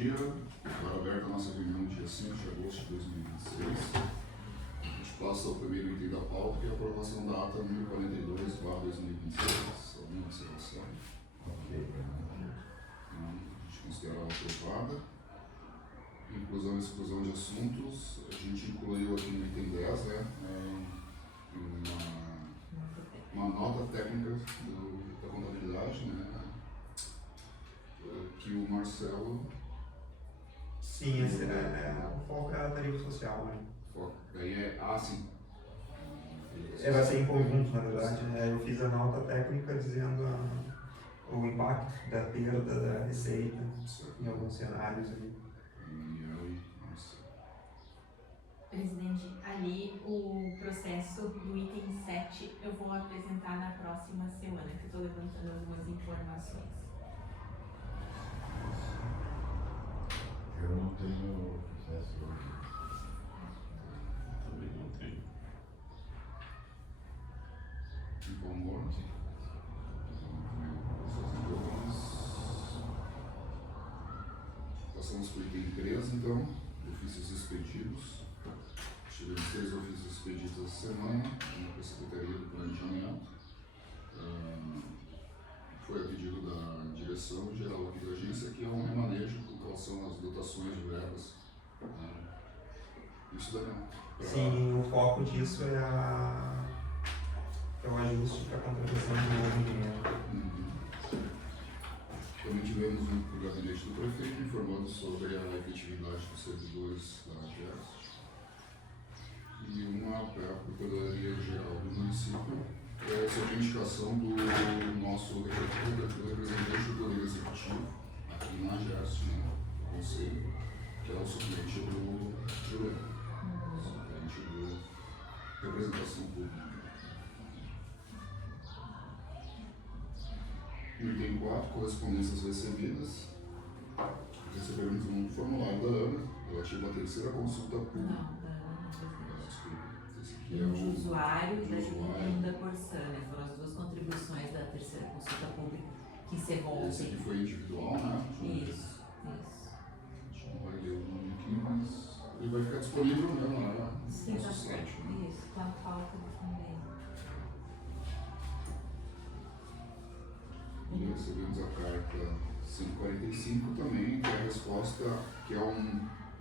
dia, agora aberta a nossa reunião dia 5 de agosto de 2026. A gente passa ao primeiro item da pauta, que é a aprovação da ata 1042/2026. Alguma observação? Não, a gente considera ela aprovada. Inclusão e exclusão de assuntos, a gente incluiu aqui no item 10, né, uma nota técnica da contabilidade, né, que o Marcelo... Sim, esse o foco é a tarifa social, né? Daí sim. Vai ser em conjunto, na verdade, né? Eu fiz a nota técnica dizendo o impacto da perda da receita em alguns cenários ali. Presidente, ali o processo do item 7 eu vou apresentar na próxima semana, que eu estou levantando algumas informações. Eu não tenho processo hoje. Também não tenho. E vamos passamos para o item 3, então, ofícios expedidos. Tivemos 3 ofícios expedidos essa semana, uma para a Secretaria do Planejamento. Foi a pedido da direção geral aqui da agência, que é um remanejo com relação às dotações de verbas. Isso dá Sim, o foco disso é o ajuste para a contratação de novo dinheiro. Também tivemos um do gabinete do prefeito informando sobre a efetividade dos servidores da AGERS. E uma para a Procuradoria-Geral do município, sobre a indicação do nosso representante do Poder Executivo aqui na AGERS, no Conselho, que é o suplente do Juliano, suplente do Representação Pública. No item 4, correspondências recebidas. Recebemos um formulário da ANA relativo à terceira consulta pública. De usuário e da Corsã, né? Foram as 2 contribuições da terceira consulta pública que encerrou ontem. Esse aqui foi individual, né? Isso. A gente não vai ler o nome aqui, mas ele vai ficar disponível lá no nosso site. Né? Isso, tá falta também. E recebemos a carta 145 também, que é a resposta, que é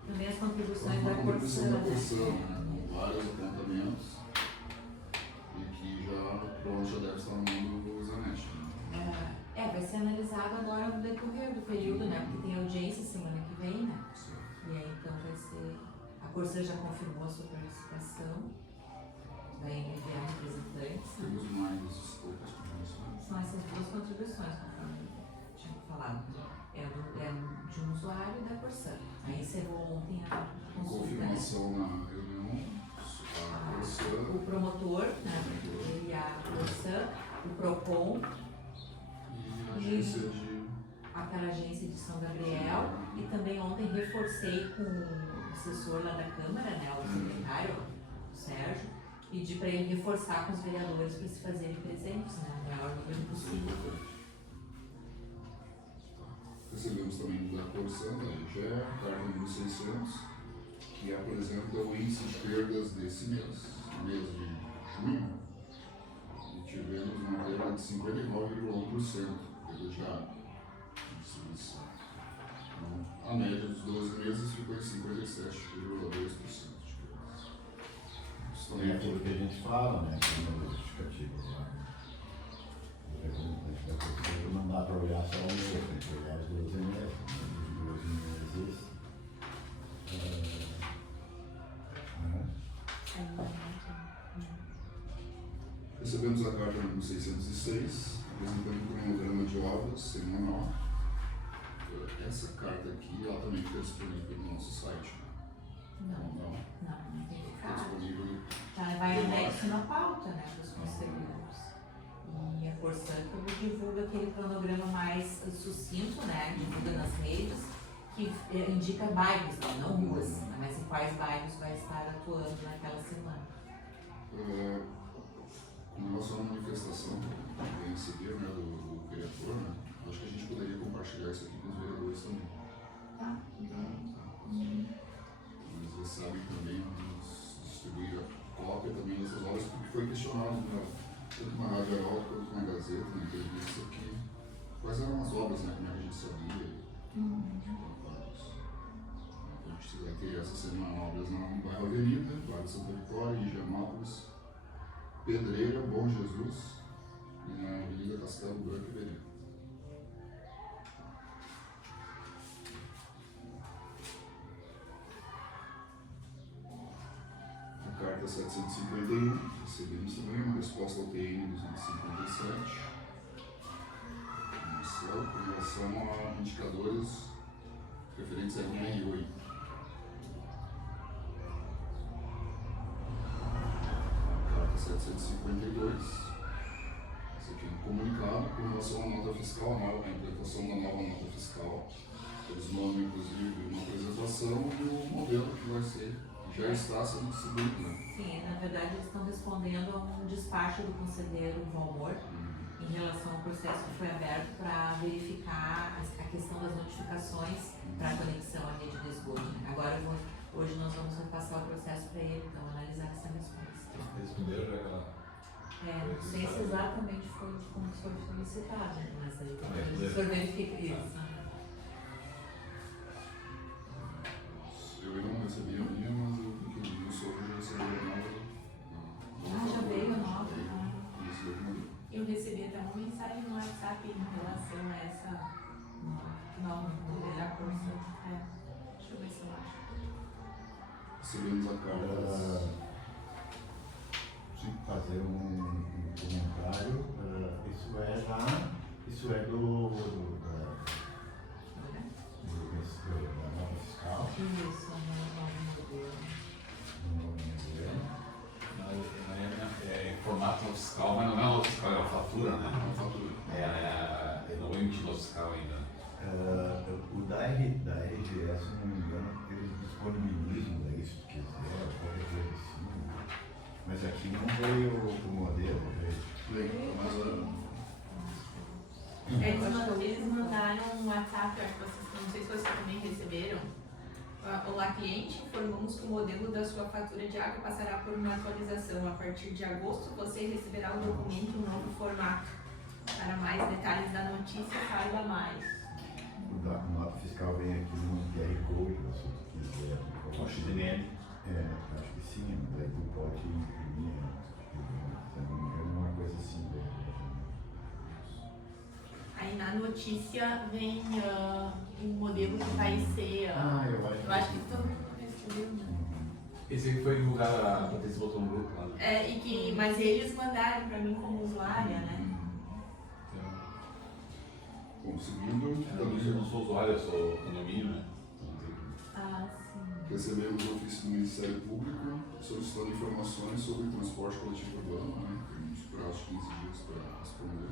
também as contribuições uma da contribuição da Corsã, Corsã, né? Com vários apontamentos e que já deve estar no mundo do Zanetti. Né? Vai ser analisado agora no decorrer do período, né? Porque tem audiência semana que vem, né? Sim. E aí então vai ser. A Corsã já confirmou a sua participação, vai enviar representantes. Temos mais poucas contribuições. São essas 2 contribuições, conforme eu tinha falado. É de um usuário e da Corsã. Aí encerrou ontem a consulta. Confirmação na reunião, a Corsã. O promotor, né? E a Corsã, o PROCON. E a agência de... Aquela agência de São Gabriel. E também ontem reforcei com o assessor lá da Câmara, né? O secretário, o Sérgio. Pedi para ele reforçar com os vereadores para se fazerem presentes, né? O maior número possível. Recebemos também da Corsã, da IGE, carta número 600, que apresenta o índice de perdas desse mês de junho, e tivemos uma perda de 59,1% pelo diário de distribuição. Então, a média dos 12 meses ficou em 57,2% de perdas. Isso É também aquilo que a gente fala, né? Como justificativas lá. O representante da Corsã não dá para olhar só o mês, tem que olhar os 12 meses. Os 12 meses. Recebemos a carta número 606, apresentando o cronograma de obras semanal. Essa carta aqui, ela também fica disponível no nosso site. Não tem que Fica ficar. disponível. Vai anexo na pauta, né, para os conselheiros. E a Corsã divulga aquele cronograma mais sucinto, né, divulga nas redes, que indica bairros, não ruas, né, mas em quais bairros vai estar atuando naquela semana. Com relação à manifestação que vem a seguir, né, do vereador, né, acho que a gente poderia compartilhar isso aqui com os vereadores também. Tá. Gazeta, na entrevista, quais eram as obras, né? Como é que a gente sabia. Então, a gente vai ter essa semana obras no bairro Avenida, bairro Santa Vitória, Higienópolis, Pedreira, Bom Jesus e na Avenida Castelo Branco e Vereda. A carta 751, recebemos também uma resposta ao TN 257. Com relação a indicadores referentes a NR8. Carta 752. Esse aqui é um comunicado com relação à nota fiscal, a implantação da nova nota fiscal. Eles mandam, inclusive, uma apresentação e o modelo que vai ser, já está sendo distribuído. Né? Sim, na verdade eles estão respondendo a um despacho do conselheiro Valmor em relação ao processo que foi aberto para verificar a questão das notificações para a conexão à rede de esgoto. Né? Agora, hoje nós vamos repassar o processo para ele, então, analisar essa resposta. Responderam já aquela. Não sei se exatamente foi como foi solicitado, mas aí Ah, o senhor verifica isso. Eu ainda não recebi a minha, mas eu entendi o senhor já recebeu a nova. Já veio a nova. Isso deu uma. Eu recebi até uma mensagem no WhatsApp em relação a essa nova força. Deixa eu ver se eu acho. Recebemos a carta. Fazer um comentário. Isso é da nota fiscal. Isso, no novo modelo. É em formato nota fiscal, mas não é nota fiscal, é uma fatura, né? É não emite nota fiscal ainda. O da RGS, se não me engano, eles disponibilizam daí, se tu quiser, qualquer coisa assim. Mas aqui não veio o modelo, veio. Eles mandaram um WhatsApp, eu acho que vocês, não sei se vocês também receberam. Olá, cliente, informamos que o modelo da sua fatura de água passará por uma atualização. A partir de agosto, você receberá o documento em novo formato. Para mais detalhes da notícia, saiba mais. O da nota fiscal vem aqui no QR Code, se tu quiser. Com XML. Acho que sim, mas aí tu pode imprimir, se não me engano, uma coisa assim. Aí na notícia vem o modelo que vai ser. Eu acho que todo mundo recebeu, né? Esse aqui foi divulgado a Patrícia botou no grupo lá. Mas eles mandaram para mim como usuária, né? Conseguindo, Eu não sou usuário, eu sou condomínio, né? Sim. recebemos o ofício do Ministério Público solicitando informações sobre o transporte coletivo urbano, né? Temos prazo de 15 dias para responder.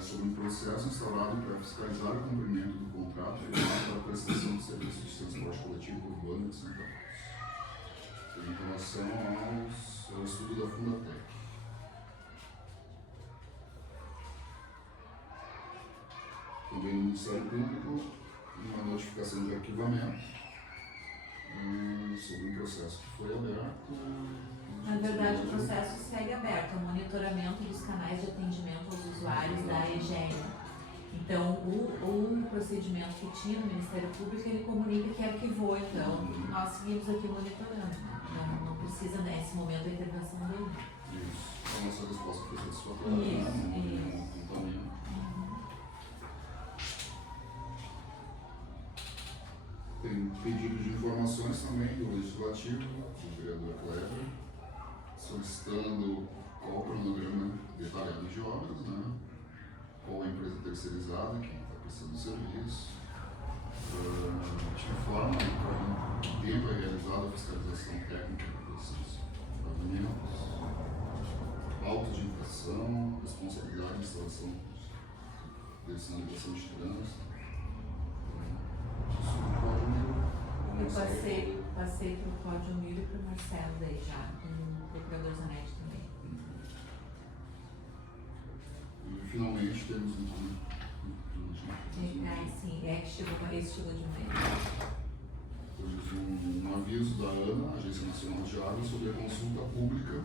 Sobre um processo instalado para fiscalizar o cumprimento do contrato para a prestação de serviços de transporte coletivo urbano de Santa Cruz. Em relação ao estudo da Fundatec. Também no Ministério Público, uma notificação de arquivamento sobre um processo que foi aberto. Na verdade, o processo segue aberto, o monitoramento dos canais de atendimento aos usuários da EGEA. Então, o procedimento que tinha no Ministério Público, ele comunica que arquivou, então nós seguimos aqui monitorando. Não precisa, nesse momento, a intervenção dele. Isso. A nossa resposta foi satisfatória, né? Não contamina. Tem pedido de informações também do Legislativo, do vereador Kleber, solicitando qual o cronograma detalhado de obras, né? Qual a empresa terceirizada que está prestando o serviço, de que forma e por que tempo é realizada a fiscalização técnica desses pavimentos, autos de infração, responsabilidade de instalação de sinalização de trânsito. Eu passei para o Cláudio Miro e para o Marcelo daí já, com o procurador Zanetti também. E finalmente temos Esse chegou de manhã. um aviso da ANA, Agência Nacional de Água, sobre a consulta pública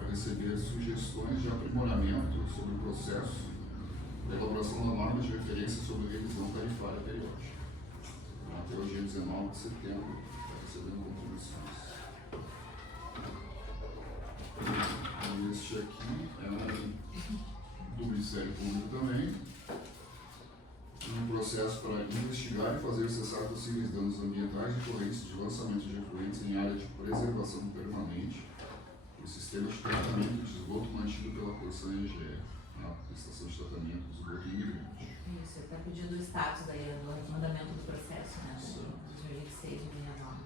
para receber sugestões de aprimoramento sobre o processo da elaboração da norma de referência sobre revisão tarifária periódica. Até o dia 19 de setembro, está recebendo contribuições. E este aqui é do Ministério Público também, um processo para investigar e fazer cessar possíveis danos ambientais decorrentes de lançamento de efluentes em área de preservação permanente por sistema de tratamento de esgoto mantido pela Corsan EGE, a estação de tratamento de esgoto imigrante. Isso, ele está pedindo o status aí do recomendamento do processo, né? De 2026 e 2029.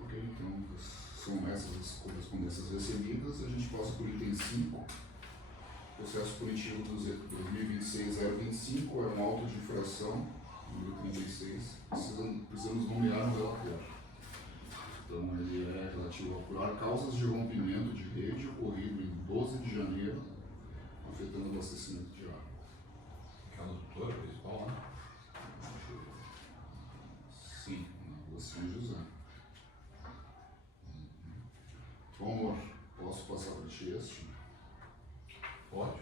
Ok, então são essas as correspondências recebidas. A gente passa por item 5. Processo punitivo do 2026-025 é um auto de infração, número 36. Precisamos nomear um relator. Então, ele é relativo a apurar causas de rompimento de rede ocorrido em 12 de janeiro, afetando o abastecimento de água. Que é o doutor principal, né? Sim, na rua São José. Bom, amor, posso passar para ti este? Pode.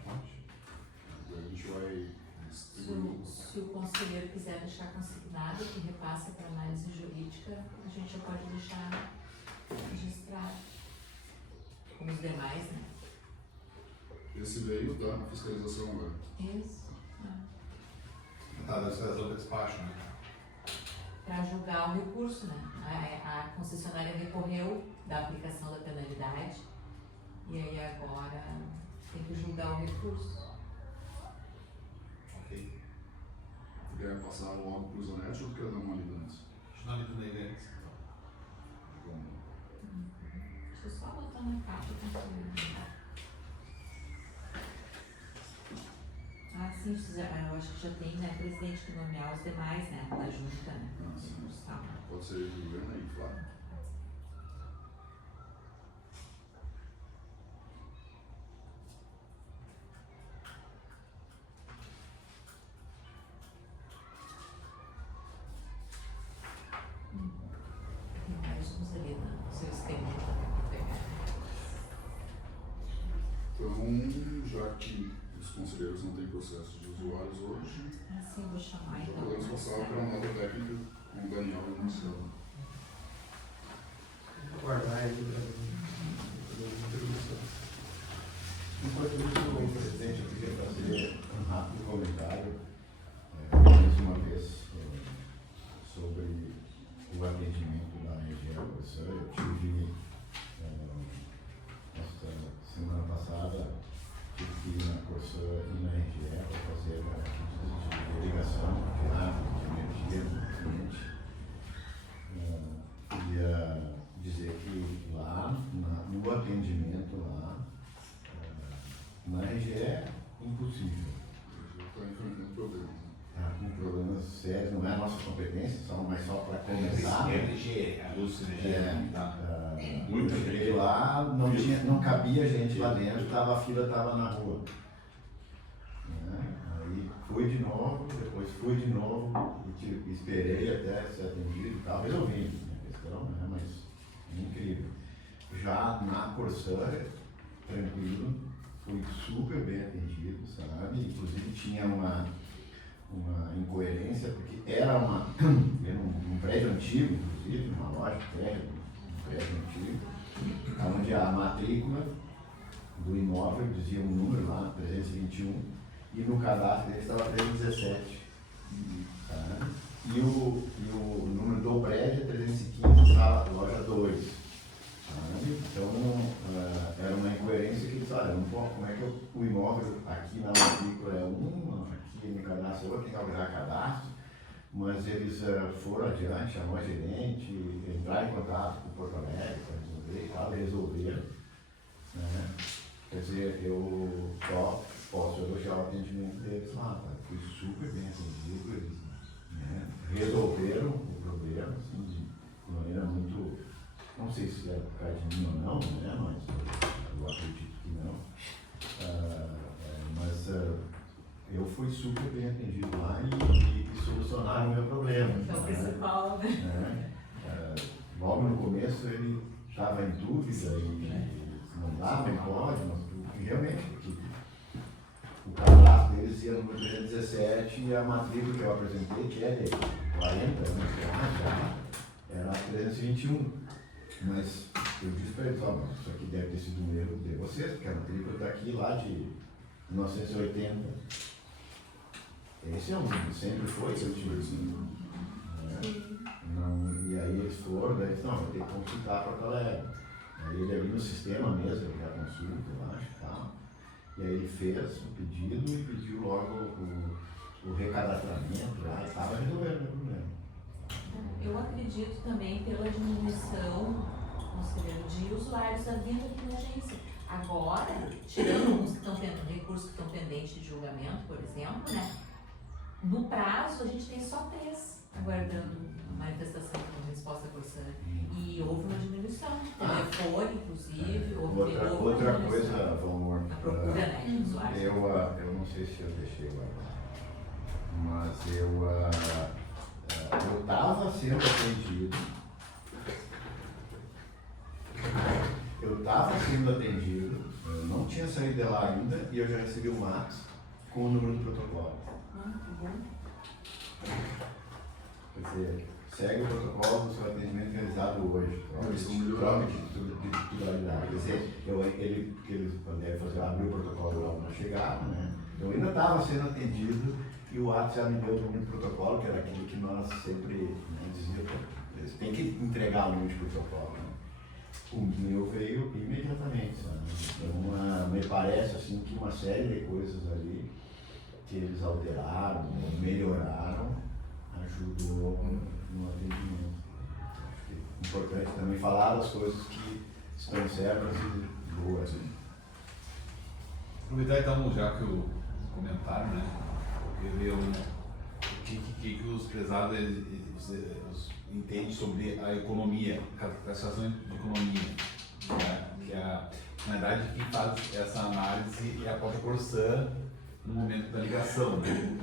Daí a gente vai distribuir. Se o conselheiro quiser deixar consignado, que repassa para análise jurídica, a gente já pode deixar registrado. Como os demais, né? Esse veio da fiscalização agora. Isso. Tá, deve ser do despacho, né? Para julgar o recurso, né? A concessionária recorreu da aplicação da penalidade e aí agora tem que julgar o recurso. Ok. Tu quer passar logo para os anéis ou tu quer dar uma lida antes? Deixa eu dar lida na ideia antes, então. Vamos. Deixa eu só botar na caixa conselheiro. Ah, sim, eu acho que já tem, né, presidente que nomear os demais, né, da junta, né? Ah, sim. Tá. Pode ser Juliana aí, Flávio. Tem vários conselheiros no seu esquema para pegar. Então, já que os conselheiros não têm processo de usuários hoje, Assim eu vou chamar já então. podemos passar para a nota técnica com o Daniel e o Marcelo. Vou guardar ele para a introdução. Enquanto isso, presidente, eu queria fazer um rápido comentário, mais uma vez, sobre o atendimento da EGE Corsan. Eu tive, esta semana passada, tive que ir na Corsan e na EGE para fazer pedidos de delegação de água, de energia do cliente. Queria dizer que lá, no atendimento lá, na EGE é impossível. Já está enfrentando problemas. Tá com problemas sérios, não é a nossa competência, mas só para começar. LG, a luz LG, tá? Eu cheguei lá, não cabia gente lá dentro, a fila estava na rua. Aí fui de novo, depois fui de novo, e esperei até ser atendido e tal, resolvi a questão, né? Mas incrível. Já na Corsan, tranquilo, fui super bem atendido, sabe? Inclusive tinha uma incoerência, porque era um prédio antigo, inclusive, uma loja de prédio, um prédio antigo, onde a matrícula do imóvel dizia um número lá, 321, e no cadastro dele estava 317. Tá? E o número do prédio é 315, sala, loja 2. Sabe? Então, era uma incoerência que eles falaram, como é que o imóvel aqui na matrícula é um, aqui no cadastro é outro, tem que alterar cadastro, mas eles foram adiante, chamou a gerente, entraram em contato com o Porto Alegre para resolver e tal, e resolveram. Né? Quer dizer, eu só posso elogiar o atendimento deles lá, tá? Fui super bem atendido, eles, né, resolveram o problema, assim, de maneira muito, não sei se é por causa de mim ou não, né, mas eu acredito que não, mas eu fui super bem atendido lá e solucionaram o meu problema. Que é o principal, né? Logo no começo ele estava em dúvida e não dava, não pode, mas realmente, porque o cadastro deles ia no 317 e a matrícula que eu apresentei, que é de 40 anos já, era 321. Mas eu disse para eles, ó, isso aqui deve ter sido um erro de vocês, porque a matrícula está aqui lá de 1980. Esse é um, sempre foi esse tipo. Não, e aí eles foram, daí não, vai ter que consultar para Porto Alegre. Aí ele ali no sistema mesmo, ele já consulta, eu acho e tal. E aí ele fez o pedido e pediu logo o recadastramento já e estava resolvendo o problema. Eu acredito também pela diminuição, considerando, de usuários à vinda aqui na agência. Agora, tirando alguns que estão tendo recursos que estão pendentes de julgamento, por exemplo, né? No prazo, a gente tem só 3 aguardando a manifestação com resposta Corsã. E houve uma diminuição. Telefone, inclusive, houve Outra coisa, Valmor, a procura, né, de usuários. eu não sei se eu deixei guardado, mas eu estava sendo atendido. Eu estava sendo atendido, eu não tinha saído de lá ainda e eu já recebi o Max com o número do protocolo. Quer dizer, segue o protocolo do seu atendimento realizado hoje. Troca de titularidade. Quer dizer, ele deve fazer, abrir o protocolo logo na chegada, né? Eu ainda estava sendo atendido e o ato já me deu o número do protocolo, que era aquilo que nós sempre, né, dizíamos, eles têm que entregar o número de protocolo. Né? O meu veio imediatamente, sabe? Então, me parece assim que uma série de coisas ali que eles alteraram, melhoraram, ajudou no atendimento. Acho que é importante também falar das coisas que estão certas e boas. Né? Aproveitar então, já que o comentário, né? Porque ver o que os prezados eles entendem sobre a economia, a classificação de economia. Né? Que na verdade, quem faz essa análise é a própria Corsã no momento da ligação. Né?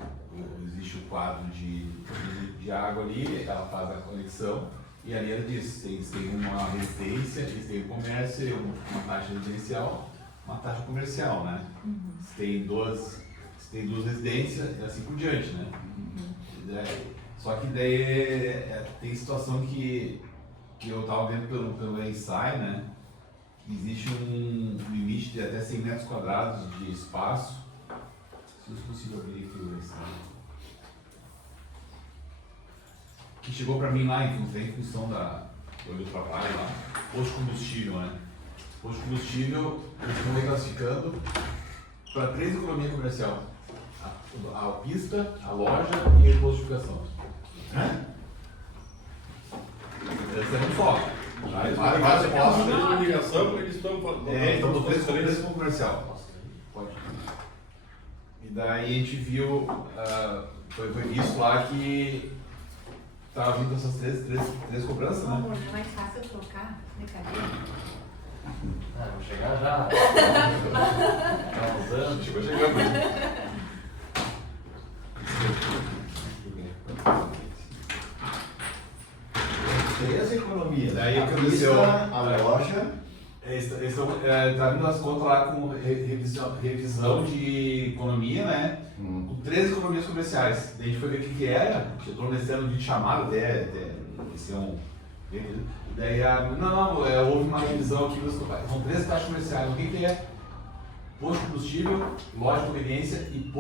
Existe o quadro de água ali, ela faz a conexão e ali ela diz, eles têm uma residência, eles têm um comércio, uma taxa residencial, uma taxa comercial, né? Se tem duas residências e assim por diante, né? Só que daí tem situação que eu estava vendo pelo ENSAI, né? Existe um limite de até 100 metros quadrados de espaço. Se eu consigo abrir aqui o ENSAI. Que chegou para mim lá em função do trabalho lá, posto de combustível, né? Posto de combustível, eles estão reclassificando para 3 economias comerciais. A pista, a loja e a postificação. Eles têm um foco. Vários postos. ligação porque eles estão Então, os 3 economias como comercial. Pode. E daí a gente viu, foi visto lá que estava vindo essas três cobranças, né? Amor, não é mais fácil trocar de cadeira? vou chegar já. Tá usando. Chegou chegando, né? 3 economias. Daí a aconteceu. pista, a loja. Eles estão vindo as contas lá com revisão de economia, né? Com 13 economias comerciais. Daí a gente foi ver o que era, entrou nesse ano de chamada, esse é um. Daí houve uma revisão aqui, são 13 taxas comerciais. O que é? Posto de combustível, loja de conveniência e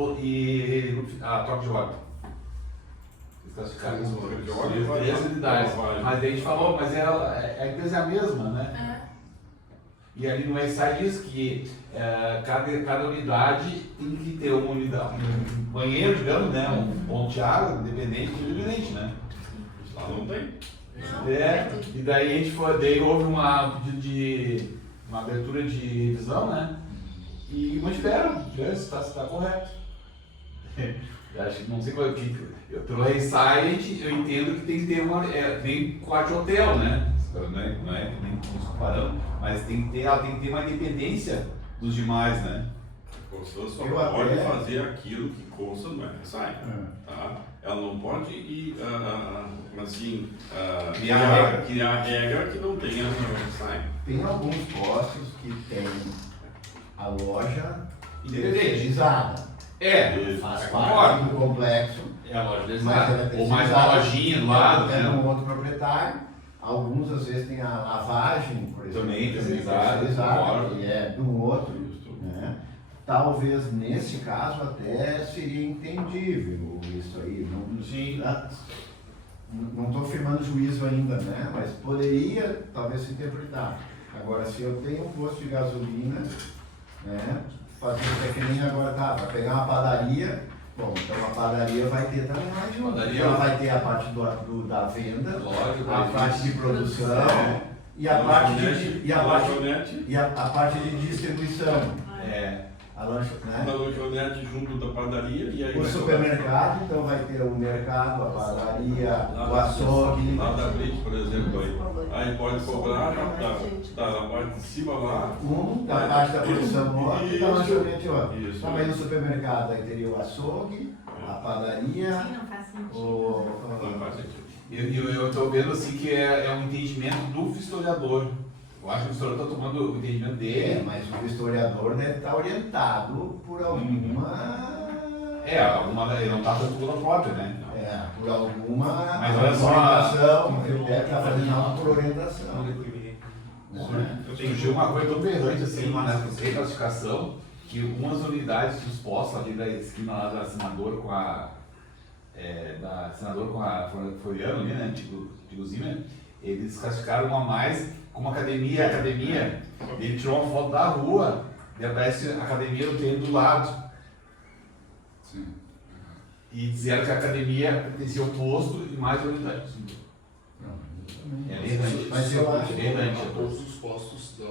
a troca de óleo. Classificados em 13 unidades. Mas daí a gente falou, mas a empresa é a mesma, né? E ali no ENSAI diz que cada unidade tem que ter uma unidade, um banheiro, digamos, né? Um ponto de água, independente, né? Não tem? E daí a gente foi, daí houve uma abertura de revisão, né? E mantiveram, está correto. Acho que não sei qual é o pelo ENSAI eu entendo que tem que ter tem quarto de hotel, né? Não é nem nos comparando, mas ela tem que ter uma independência dos demais, né? A Corsã só Eu pode até- fazer aquilo que consta no RSI. Tá? Ela não pode ir, assim, criar regra que não tenha no RSI. Tem alguns postos que tem a loja Independente. terceirizada. É, Faz concordo. parte do complexo, É a loja deles mas lá. ela é Ou mais uma terceirizada. lojinha do lado, É né? um outro proprietário. Alguns às vezes tem a lavagem, por exemplo. Também terceirizada, concordo. que é de um outro. Né? Talvez nesse caso até seria entendível isso aí. Sim. Não estou firmando juízo ainda, né? Mas poderia talvez se interpretar. Agora, se eu tenho um posto de gasolina, né? Fazer que nem agora tá, vai pegar uma padaria, bom, então a padaria vai ter também mais junto. Padaria- Ela vai ter a parte da venda, Lógico, a parte de produção e a parte de, A lanchonete, a parte de distribuição. É. A lancha, né? uma lanchonete junto da padaria e aí O vai supermercado, então vai ter o mercado, a padaria, Lá o da- açougue. Lá da Blitz, por exemplo, aí pode cobrar da parte de cima lá. Da parte da produção outra e da Isso. lanchonete outra. Isso. Também no supermercado aí teria o açougue, a padaria, Sim, não faz sentido. Não faz sentido. Eu estou vendo assim que é um entendimento do historiador. Eu acho que o historiador está tomando o entendimento dele. mas o historiador deve estar orientado por alguma. Ele não está fazendo conta própria, né? Por alguma Mas olha só, orientação, ele deve estar fazendo algo por orientação. Né? Surgiu uma coisa tão berrante assim nessa reclassificação que umas unidades dos postos ali da esquina lá da Senador com a Floriano ali, né? Antigo Zimmer, eles classificaram uma mais como academia. Ele tirou uma foto da rua e aparece a academia no terreno do lado. Sim. E disseram que a academia pertencia ao posto e mais unidades. É berrante. Mas eu acho É berrante. A todos os postos da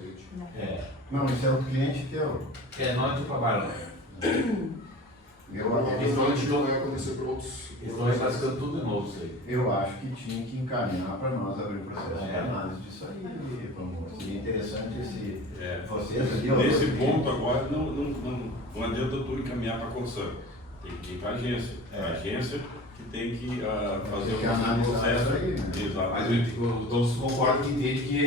rede. É. Não, isso é outro cliente teu. Não é de trabalho, né? Provavelmente não vai acontecer para outros. Eles estão reclassificando tudo de novo isso aí. Eu acho que tinha que encaminhar para nós abrir um processo de análise disso aí. Seria interessante se vocês ali. Nesse ponto agora não adianta tu encaminhar para a Corsã. Tem que ir para a agência. A agência que tem que fazer Tem que o analisar processo. isso aí, né? Exato. Mas todos concordam que entende que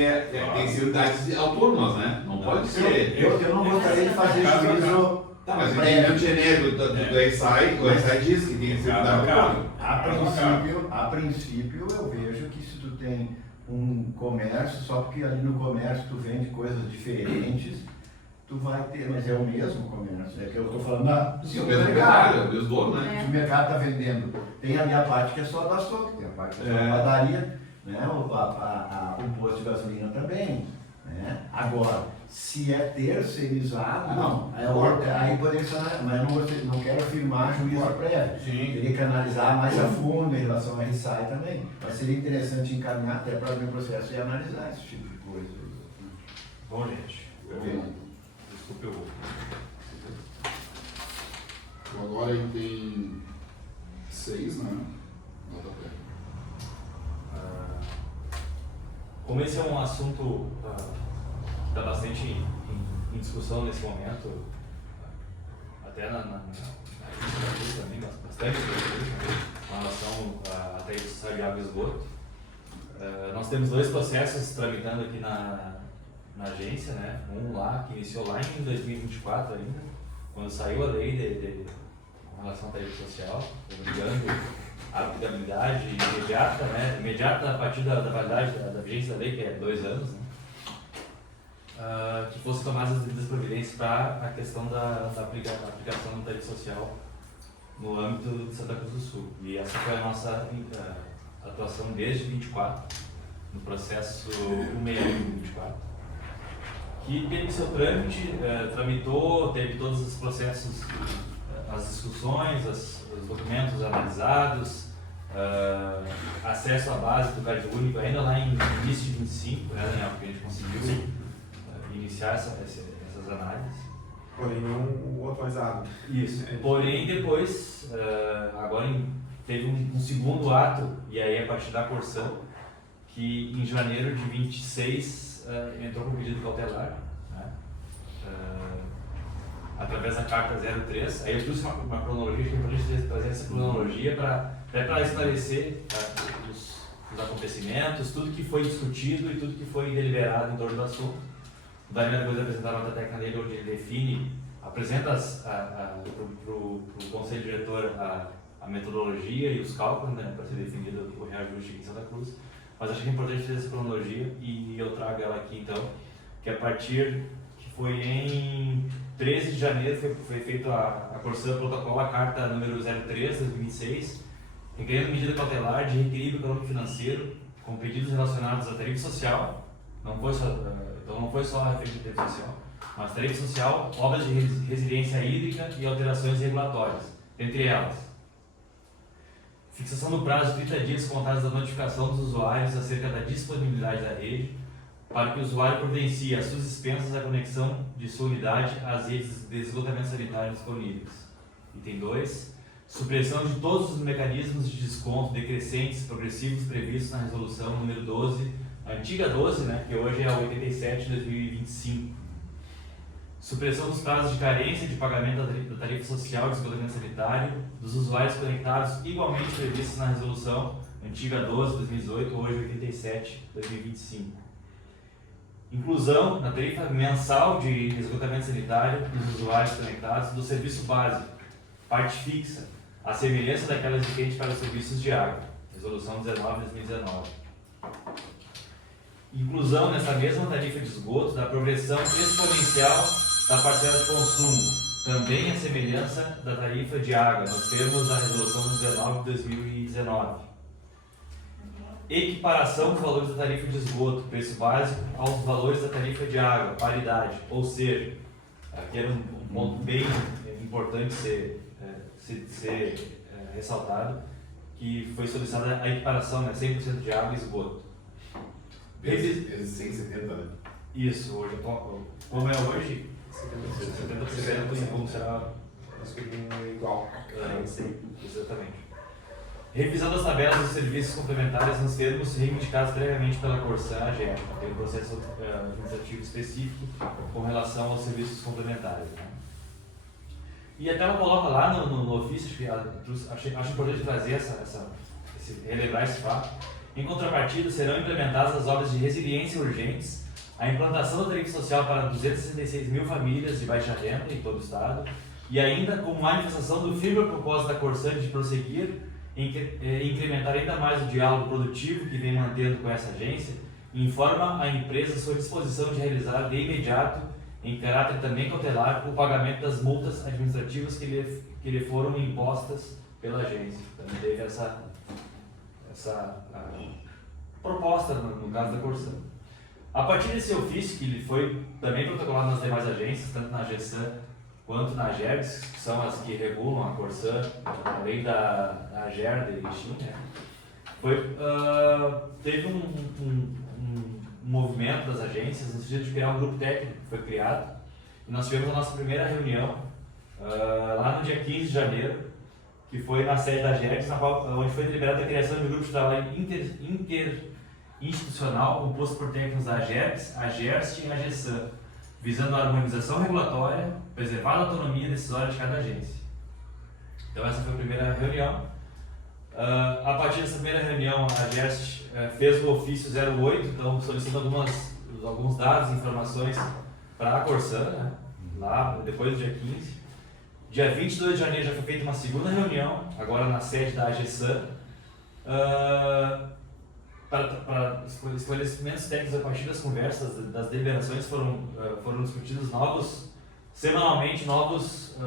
tem que ser unidades autônomas, né? Não pode ser. Eu não gostaria de fazer juízo. Tá, mas o entendimento genérico do ESAI, o ESAI diz que tem que ser unidade autônoma. A princípio eu vejo que se tu tem um comércio, só porque ali no comércio tu vende coisas diferentes, tu vai ter, mas é o mesmo comércio. É que eu estou falando Sim, o mesmo mercado, o mesmo dono, né? Se o mercado está vendendo, tem ali a parte que é só da açougue, tem a parte que é só da padaria, né? O posto de gasolina também. Né? Agora, se é terceirizado, aí poderia ser, mas eu não quero afirmar juízo prévio. Sim. Teria que analisar mais a fundo em relação ao RSAI também. Mas seria interessante encaminhar até para abrir o processo e analisar esse tipo de coisa. Bom, gente, desculpe, eu vou. Então agora ele tem 6, né? Nota pé. Como esse é um assunto que está bastante em discussão nesse momento, até na também, bastante com relação à técnica social de água e esgoto, nós temos 2 processos tramitando aqui na agência, né? Um lá, que iniciou lá em 2024 ainda, quando saiu a lei com relação à tarifa social, obrigando a aplicabilidade imediata, né? Imediata a partir da validade da vigência da lei, que é 2 anos, né? Que fosse tomadas as devidas providências para a questão da aplicação da tarifa social no âmbito de Santa Cruz do Sul. E essa foi a nossa atuação desde 24, no processo 161-24, que teve seu trâmite, tramitou, teve todos os processos, as discussões, os documentos analisados, acesso à base do Cade Único ainda lá em início de 25, né, Daniel, porque a gente conseguiu iniciar essas análises. Porém, não o atualizado. Isso. Porém, depois, agora teve um segundo ato, e aí a partir da Corsã, que em janeiro de 26 entrou com pedido cautelar, né? através da carta 03. Aí eu trouxe uma cronologia, que é importante trazer essa cronologia para esclarecer os acontecimentos, tudo que foi discutido e tudo que foi deliberado em torno do assunto. O Daniel depois vai apresentar a nota técnica dele, onde ele apresenta para o conselho diretor a metodologia e os cálculos, né, para ser definido o reajuste aqui em Santa Cruz. Mas acho que é importante fazer essa cronologia e eu trago ela aqui então, que a partir que foi em 13 de janeiro foi feito a Corsã protocolo a carta número 03/2026, requerendo medida cautelar de reequilíbrio econômico-financeiro com pedidos relacionados à tarifa social, não foi só a referente à tarifa social, mas tarifa social, obras de resiliência hídrica e alterações regulatórias, entre elas fixação do prazo de 30 dias contados da notificação dos usuários acerca da disponibilidade da rede, para que o usuário providencie as suas dispensas a conexão de sua unidade às redes de esgotamento sanitário disponíveis. Item 2. Supressão de todos os mecanismos de desconto decrescentes progressivos previstos na resolução número 12, a antiga 12, né, que hoje é a 87 de 2025. Supressão dos prazos de carência de pagamento da tarifa social de esgotamento sanitário dos usuários conectados, igualmente previstos na resolução antiga 12 de 2018, hoje 87 de 2025. Inclusão na tarifa mensal de esgotamento sanitário dos usuários conectados do serviço básico, parte fixa, à semelhança daquela existente para os serviços de água, resolução 19 de 2019. Inclusão nessa mesma tarifa de esgoto da progressão exponencial da parcela de consumo, também a semelhança da tarifa de água, nos termos da resolução 19 de 2019. Equiparação dos valores da tarifa de esgoto, preço básico, aos valores da tarifa de água, paridade. Ou seja, aqui era um ponto bem importante ser ressaltado, que foi solicitada a equiparação, né, 100% de água e esgoto. Vezes 170, né? Isso, hoje, como é hoje, 70% e como será igual. Exatamente. Revisão das tabelas dos serviços complementares nos termos reivindicados previamente pela Corsã AGER. Tem um processo administrativo específico com relação aos serviços complementares. Né? E até ela coloca lá no ofício, acho importante trazer relembrar esse fato. Em contrapartida, serão implementadas as obras de resiliência urgentes, a implantação da tarifa social para 266 mil famílias de baixa renda em todo o estado, e ainda como manifestação do firme propósito da Corsã de prosseguir e incrementar ainda mais o diálogo produtivo que vem mantendo com essa agência, informa a empresa sua disposição de realizar de imediato, em caráter também cautelar, o pagamento das multas administrativas que lhe foram impostas pela agência. Também teve essa proposta no caso da Corsã. A partir desse ofício, que foi também protocolado nas demais agências, tanto na GESAN quanto na GERGS, que são as que regulam a Corsã, além da AGER, da Erechim, né? Teve um movimento das agências no sentido de criar um grupo técnico que foi criado, e nós tivemos a nossa primeira reunião lá no dia 15 de janeiro, que foi na sede da GERGS, onde foi deliberada a criação de um grupo de trabalho interinstitucional composto por técnicos da GERGS, a GERST e a GESAN, visando a harmonização regulatória, preservar a autonomia decisória de cada agência. Então essa foi a primeira reunião. A partir dessa primeira reunião, a GERST fez o ofício 08, então solicitando alguns dados e informações para a Corsã, né? Lá depois do dia 15. Dia 22 de janeiro já foi feita uma segunda reunião, agora na sede da AGESAN, para esclarecimentos técnicos a partir das conversas, das deliberações foram discutidos semanalmente novos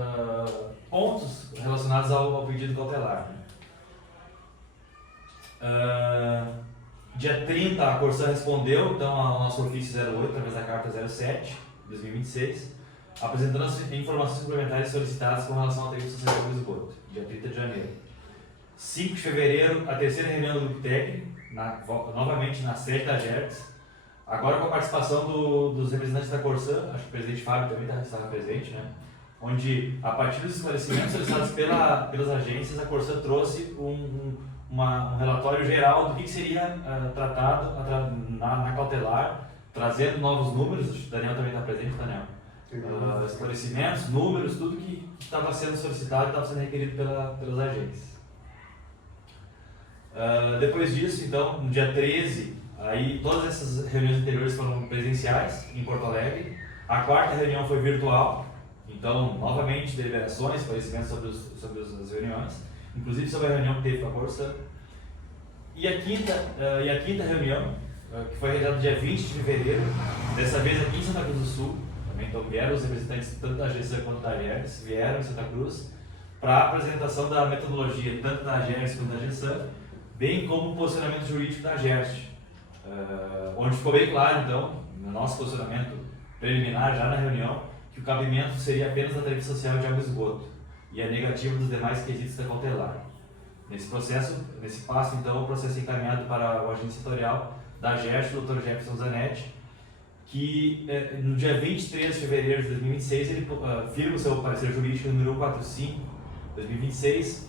pontos relacionados ao pedido cautelar. Dia 30 a Corsã respondeu então ao nosso ofício 08 através da carta 07 de 2026, apresentando as informações complementares solicitadas com relação à tarifa social do esgoto, dia 30 de janeiro. 5 de fevereiro, a terceira reunião do grupo técnico, novamente na sede da GERGS, agora com a participação dos representantes da Corsã, acho que o presidente Fábio também estava presente, né? Onde, a partir dos esclarecimentos solicitados pelas agências, a Corsã trouxe um relatório geral do que seria tratado na cautelar, trazendo novos números. O Daniel também está presente, Daniel? esclarecimentos, números, tudo que estava sendo solicitado e estava sendo requerido pelos agentes. Depois disso, então, no dia 13, aí todas essas reuniões anteriores foram presenciais em Porto Alegre. A quarta reunião foi virtual, então, novamente, deliberações, esclarecimentos sobre as reuniões, inclusive sobre a reunião que teve com a Corsa. E a quinta reunião, que foi realizada dia 20 de fevereiro, dessa vez aqui em Santa Cruz do Sul. Também, então, vieram os representantes tanto da AGESAN quanto da AGERGS, vieram em Santa Cruz para a apresentação da metodologia tanto da AGERGS quanto da AGESAN, bem como o posicionamento jurídico da AGERGS, onde ficou bem claro, então, no nosso posicionamento preliminar, já na reunião, que o cabimento seria apenas da tarifa social de água e esgoto e a negativa dos demais quesitos da cautelar. Nesse passo, então, o processo é encaminhado para o agente setorial da AGERGS, o Dr. Jefferson Zanetti, que no dia 23 de fevereiro de 2026 ele firma o seu parecer jurídico número 145/2026,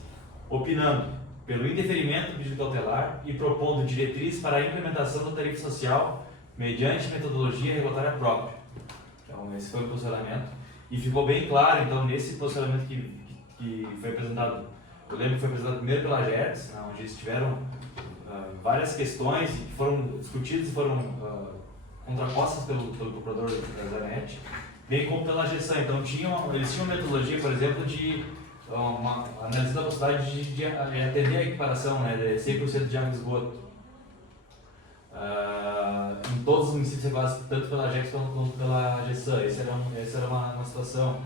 opinando pelo indeferimento do pedido cautelar e propondo diretriz para a implementação da tarifa social mediante metodologia regulatória própria. Então, esse foi o posicionamento e ficou bem claro, então, nesse posicionamento que foi apresentado. Eu lembro que foi apresentado primeiro pela AGERGS, onde eles tiveram várias questões que foram discutidas e foram contrapostas pelo procurador Zanetti, bem como pela AGESAN. Então, eles tinham uma metodologia, por exemplo, de analisando a possibilidade de atender a equiparação, né, de 100% de água e esgoto em todos os municípios regulados, tanto pela AGERGS quanto pela AGESAN. Essa era uma situação.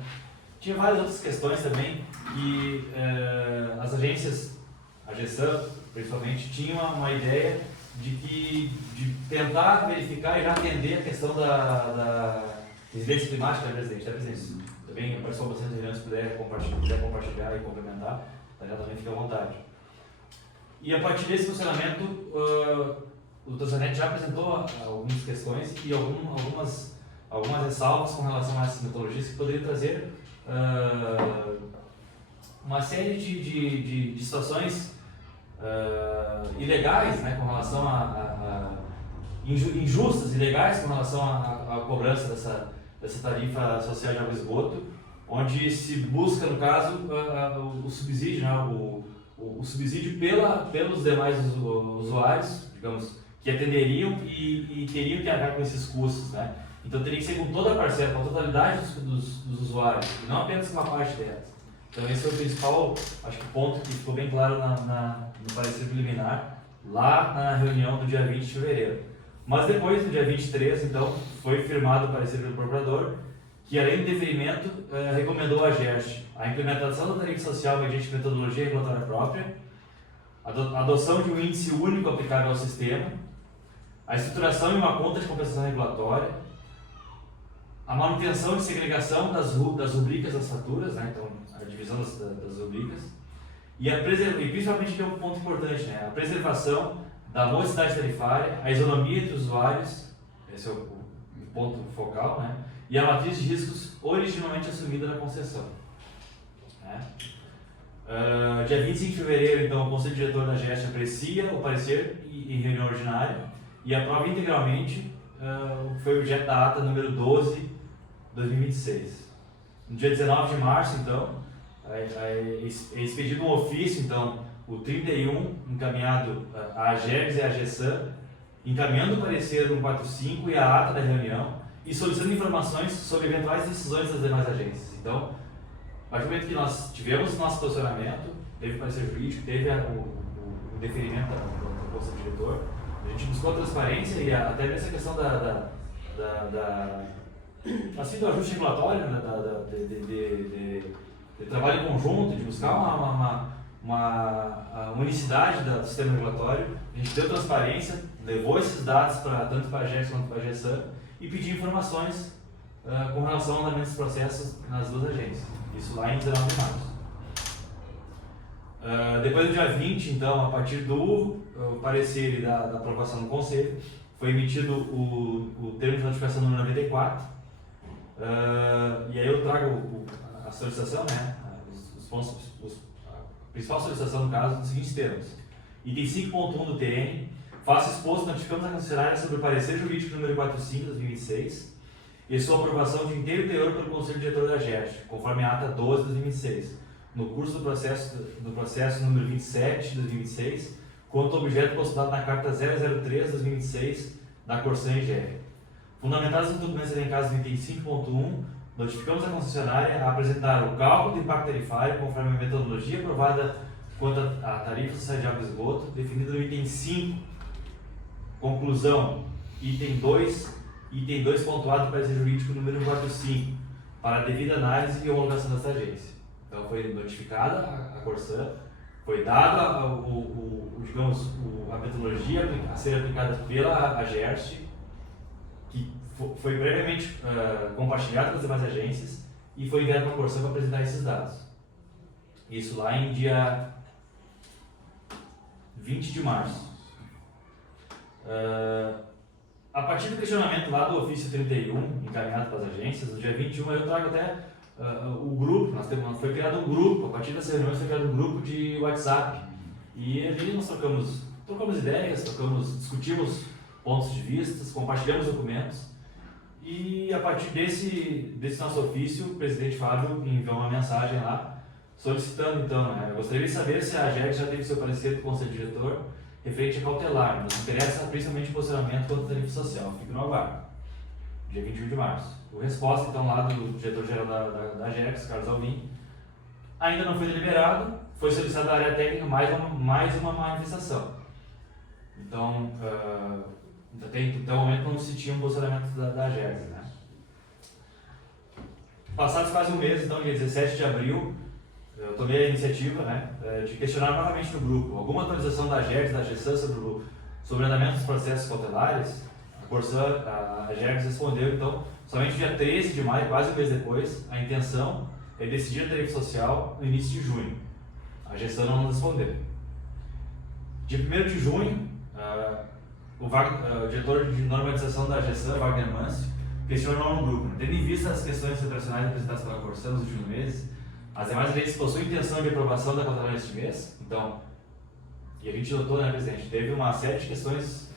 Tinha várias outras questões também e as agências, a AGESAN principalmente, tinham uma ideia de tentar verificar e já atender a questão da residência climática da presidência. Também apareceu bastante reuniões, se puder compartilhar e complementar, também fica à vontade. E a partir desse funcionamento, o Dr. Zanetti já apresentou algumas questões e algumas ressalvas com relação a essas metodologias que poderiam trazer uma série de situações ilegais, né, com relação injustas, ilegais com relação à cobrança dessa tarifa social de água e esgoto, onde se busca, no caso, o subsídio, né, o subsídio pelos demais usuários, digamos, que atenderiam e teriam que arcar com esses custos, né? Então teria que ser com toda a parcela, com a totalidade dos usuários, e não apenas com uma parte delas. Então esse foi o principal, acho que ponto que ficou bem claro no parecer preliminar, lá na reunião do dia 20 de fevereiro. Mas depois, no dia 23, então, foi firmado o parecer pelo procurador, que além do deferimento, recomendou à AGERGS a implementação da tarifa social mediante metodologia regulatória própria, a adoção de um índice único aplicável ao sistema, a estruturação e uma conta de compensação regulatória, a manutenção de segregação das rubricas das faturas, né? Então, a divisão das rubricas, e principalmente, que é um ponto importante, né? A preservação da modicidade tarifária, a isonomia entre os usuários, esse é o ponto focal, né? E a matriz de riscos originalmente assumida na concessão. Né? Dia 25 de fevereiro, então, o Conselho Diretor da AGERGS aprecia o parecer em reunião ordinária e aprova integralmente, foi objeto da ata número 12 de 2026. No dia 19 de março, então, é expedido um ofício, então, o 31, encaminhado à AGERGS e à AGESAN, encaminhando o parecer 145 e a ata da reunião e solicitando informações sobre eventuais decisões das demais agências. Então, a partir do momento que nós tivemos o nosso posicionamento, teve o parecer jurídico, teve o deferimento da Conselho Diretor, a gente buscou a transparência e até nessa questão do ajuste regulatório, né, de trabalho conjunto, de buscar uma unicidade do sistema regulatório. A gente deu transparência, levou esses dados tanto para a AGERGS quanto para a AGESAN e pediu informações com relação ao andamento dos processos nas duas agências. Isso lá em 19 de março. Depois do dia 20, então, a partir do parecer e da aprovação do Conselho, foi emitido o termo de notificação número 94. E aí eu trago a solicitação, né? A principal solicitação, no caso, nos seguintes termos. Item 5.1 do TN, faço exposto, notificamos a concessionária sobre o parecer jurídico número 45 de 2026, e sua aprovação de inteiro teor pelo Conselho Diretor da GERST, conforme a ata 12 de 2026, no curso do processo número 27 de 2026, quanto ao objeto postulado na Carta 003 de 2026 da Corsan EGR. Fundamentados nos documentos elencados no item 5.1, notificamos a concessionária a apresentar o cálculo do impacto tarifário conforme a metodologia aprovada quanto à tarifa social de água e esgoto, definida no item 5. Conclusão, item 2 pontuado do parecer jurídico número 145, para a devida análise e homologação dessa agência. Então foi notificada a Corsan, foi dada a metodologia a ser aplicada pela AGERST, que foi previamente compartilhada com as demais agências e foi enviado para a Corsan para apresentar esses dados. Isso lá em dia 20 de março. A partir do questionamento lá do ofício 31, encaminhado para as agências, no dia 21 eu trago até o grupo, foi criado um grupo, a partir dessa reunião foi criado um grupo de WhatsApp. E ali nós trocamos ideias, discutimos pontos de vista, compartilhamos documentos. E a partir desse nosso ofício, o presidente Fábio enviou uma mensagem lá, solicitando então, eu gostaria de saber se a AGERST já teve seu parecer do Conselho Diretor referente a cautelar, nos interessa principalmente o posicionamento quanto à tarifa social. Fique no aguardo. Dia 21 de março. A resposta então lá do diretor-geral da AGERST, Carlos Alvim, ainda não foi deliberado, foi solicitada da área técnica mais uma manifestação. Então, até o momento não se tinha um posicionamento da AGERST, né? Passados quase um mês, então, dia 17 de abril, eu tomei a iniciativa, de questionar novamente no grupo alguma atualização da AGERST e da GESAN sobre o andamento dos processos cautelares. A Corsan, a AGERST respondeu, então, somente dia 13 de maio, quase um mês depois, a intenção é decidir a tarifa social no início de junho. A GESAN não nos respondeu. Dia 1º de junho, o diretor de normalização da GESAN, Wagner Mâncio, questionou no grupo, tendo em vista as questões operacionais apresentadas pela Corsan nos últimos meses, as demais agências possuem intenção de aprovação da cautelar neste mês. Então, e a gente notou, né, presidente, teve uma série de questões,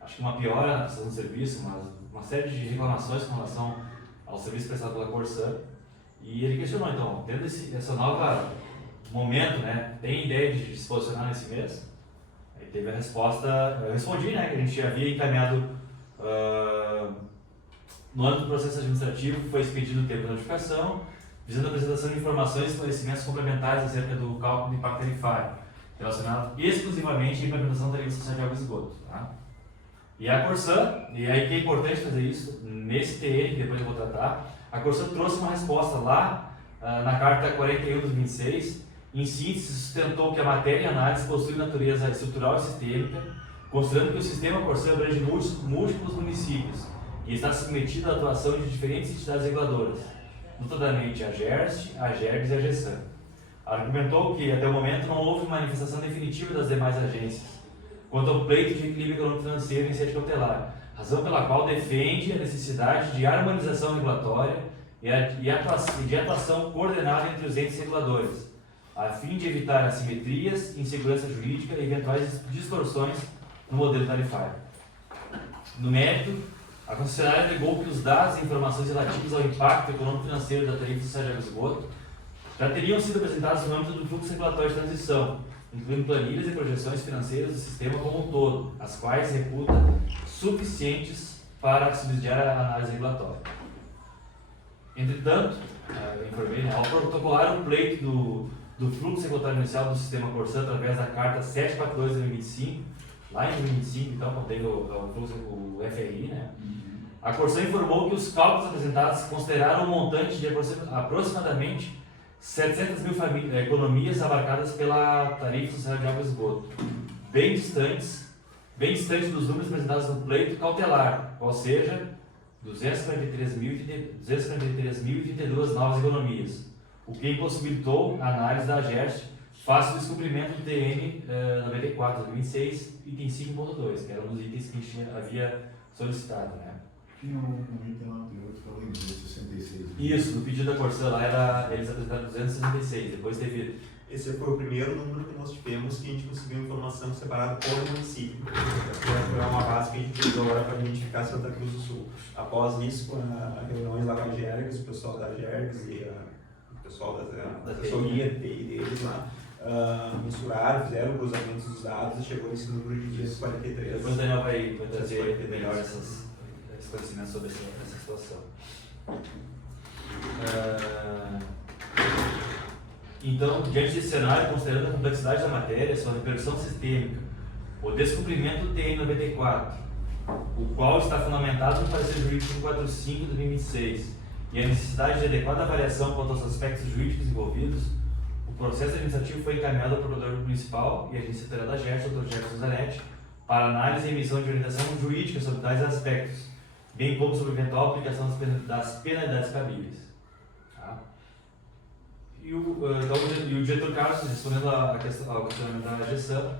acho que uma piora na prestação do serviço, uma série de reclamações com relação ao serviço prestado pela Corsan, e ele questionou, então, tendo esse nova momento, tem ideia de se posicionar nesse mês? Aí teve a resposta, eu respondi, que a gente havia encaminhado no âmbito do processo administrativo, foi expedido o tempo de notificação, visando a apresentação de informações e esclarecimentos complementares acerca do cálculo do impacto tarifário, relacionado exclusivamente à implementação da tarifa social de água e esgoto. Tá? E a Corsan, e aí que é importante fazer isso, nesse TN, que depois eu vou tratar, a Corsan trouxe uma resposta lá na Carta 41 de 2026, em síntese, sustentou que a matéria e análise possui natureza estrutural e sistêmica, considerando que o sistema Corsan abrange múltiplos municípios e está submetido à atuação de diferentes entidades reguladoras, notadamente a GERST, a AGERGS e a GESAN. Argumentou que, até o momento, não houve manifestação definitiva das demais agências quanto ao pleito de equilíbrio econômico-financeiro em sede cautelar, razão pela qual defende a necessidade de harmonização regulatória e de atuação coordenada entre os entes reguladores, a fim de evitar assimetrias, insegurança jurídica e eventuais distorções no modelo tarifário. No mérito, a concessionária alegou que os dados e informações relativos ao impacto econômico-financeiro da tarifa social de água e esgoto já teriam sido apresentados no âmbito do fluxo regulatório de transição, incluindo planilhas e projeções financeiras do sistema como um todo, as quais reputa suficientes para subsidiar a análise regulatória. Entretanto, eu informei, ao protocolar o pleito do fluxo regulatório inicial do sistema Corsan através da Carta 742 de 2025, lá em 2025, então, quando teve o FRI, a Corsan informou que os cálculos apresentados consideraram um montante de aproximadamente 700 mil economias abarcadas pela tarifa social de água e esgoto, bem distantes dos números apresentados no pleito cautelar, ou seja, 243.032 novas economias, o que impossibilitou a análise da AGERST face ao descumprimento do TN 94 de 2026, item 5.2, que era um dos itens que a gente havia solicitado. Tinha um item lá anterior que falou em 266. Isso, no pedido da Corsan lá eles apresentaram 266, depois teve Esse foi o primeiro número que nós tivemos que a gente conseguiu informação separada por município. Foi uma base que a gente usou agora para identificar Santa Cruz do Sul. Após isso, com as reuniões lá com a Gergs, o pessoal da Gergs e o pessoal da assessoria deles lá, mensuraram, fizeram o cruzamento dos dados e chegou nesse número de 243. Depois o Daniel vai trazer melhor esses conhecimentos sobre essa situação. Então, diante desse cenário, considerando a complexidade da matéria, sua repercussão sistêmica, o descumprimento do TN 94, o qual está fundamentado no parecer jurídico 145 de 2026, e a necessidade de adequada avaliação quanto aos aspectos jurídicos envolvidos, o processo administrativo foi encaminhado ao procurador municipal e agência secretária da GERS, Dr. Jefferson Zanetti, para análise e emissão de orientação jurídica sobre tais aspectos, bem como sobre eventual aplicação das penalidades cabíveis. Tá? E o diretor Carlos, respondendo ao questionamento da GESAM,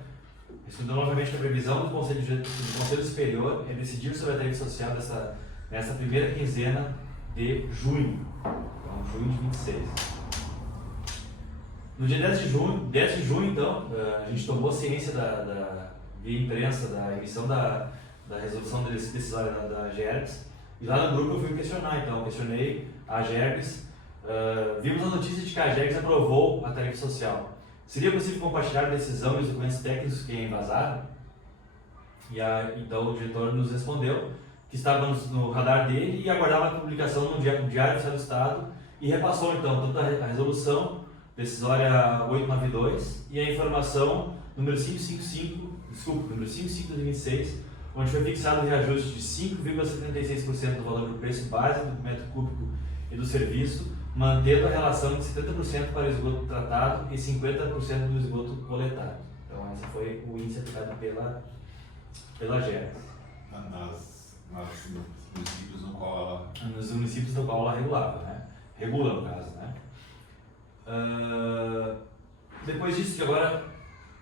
respondeu novamente que a previsão do Conselho Superior é decidir sobre a tarifa social nessa primeira quinzena de junho, então junho de 26. No dia 10 de junho então, a gente tomou ciência via imprensa da emissão da resolução decisória da GERGS, e lá no grupo eu fui questionar, então questionei a GERGS, vimos a notícia de que a GERGS aprovou a tarifa social. Seria possível compartilhar a decisão e os documentos técnicos que embasaram? Então o diretor nos respondeu que estava no radar dele e aguardava a publicação no Diário Oficial do Estado, e repassou então tanto a resolução decisória 892 e a informação número 555 de 2026, onde foi fixado o reajuste de 5,76% do valor do preço base do metro cúbico e do serviço, mantendo a relação de 70% para o esgoto tratado e 50% do esgoto coletado. Então esse foi o índice aplicado pela GERGS. Nos municípios no qual ela regulava, né? Regula no caso, né? Depois disso, agora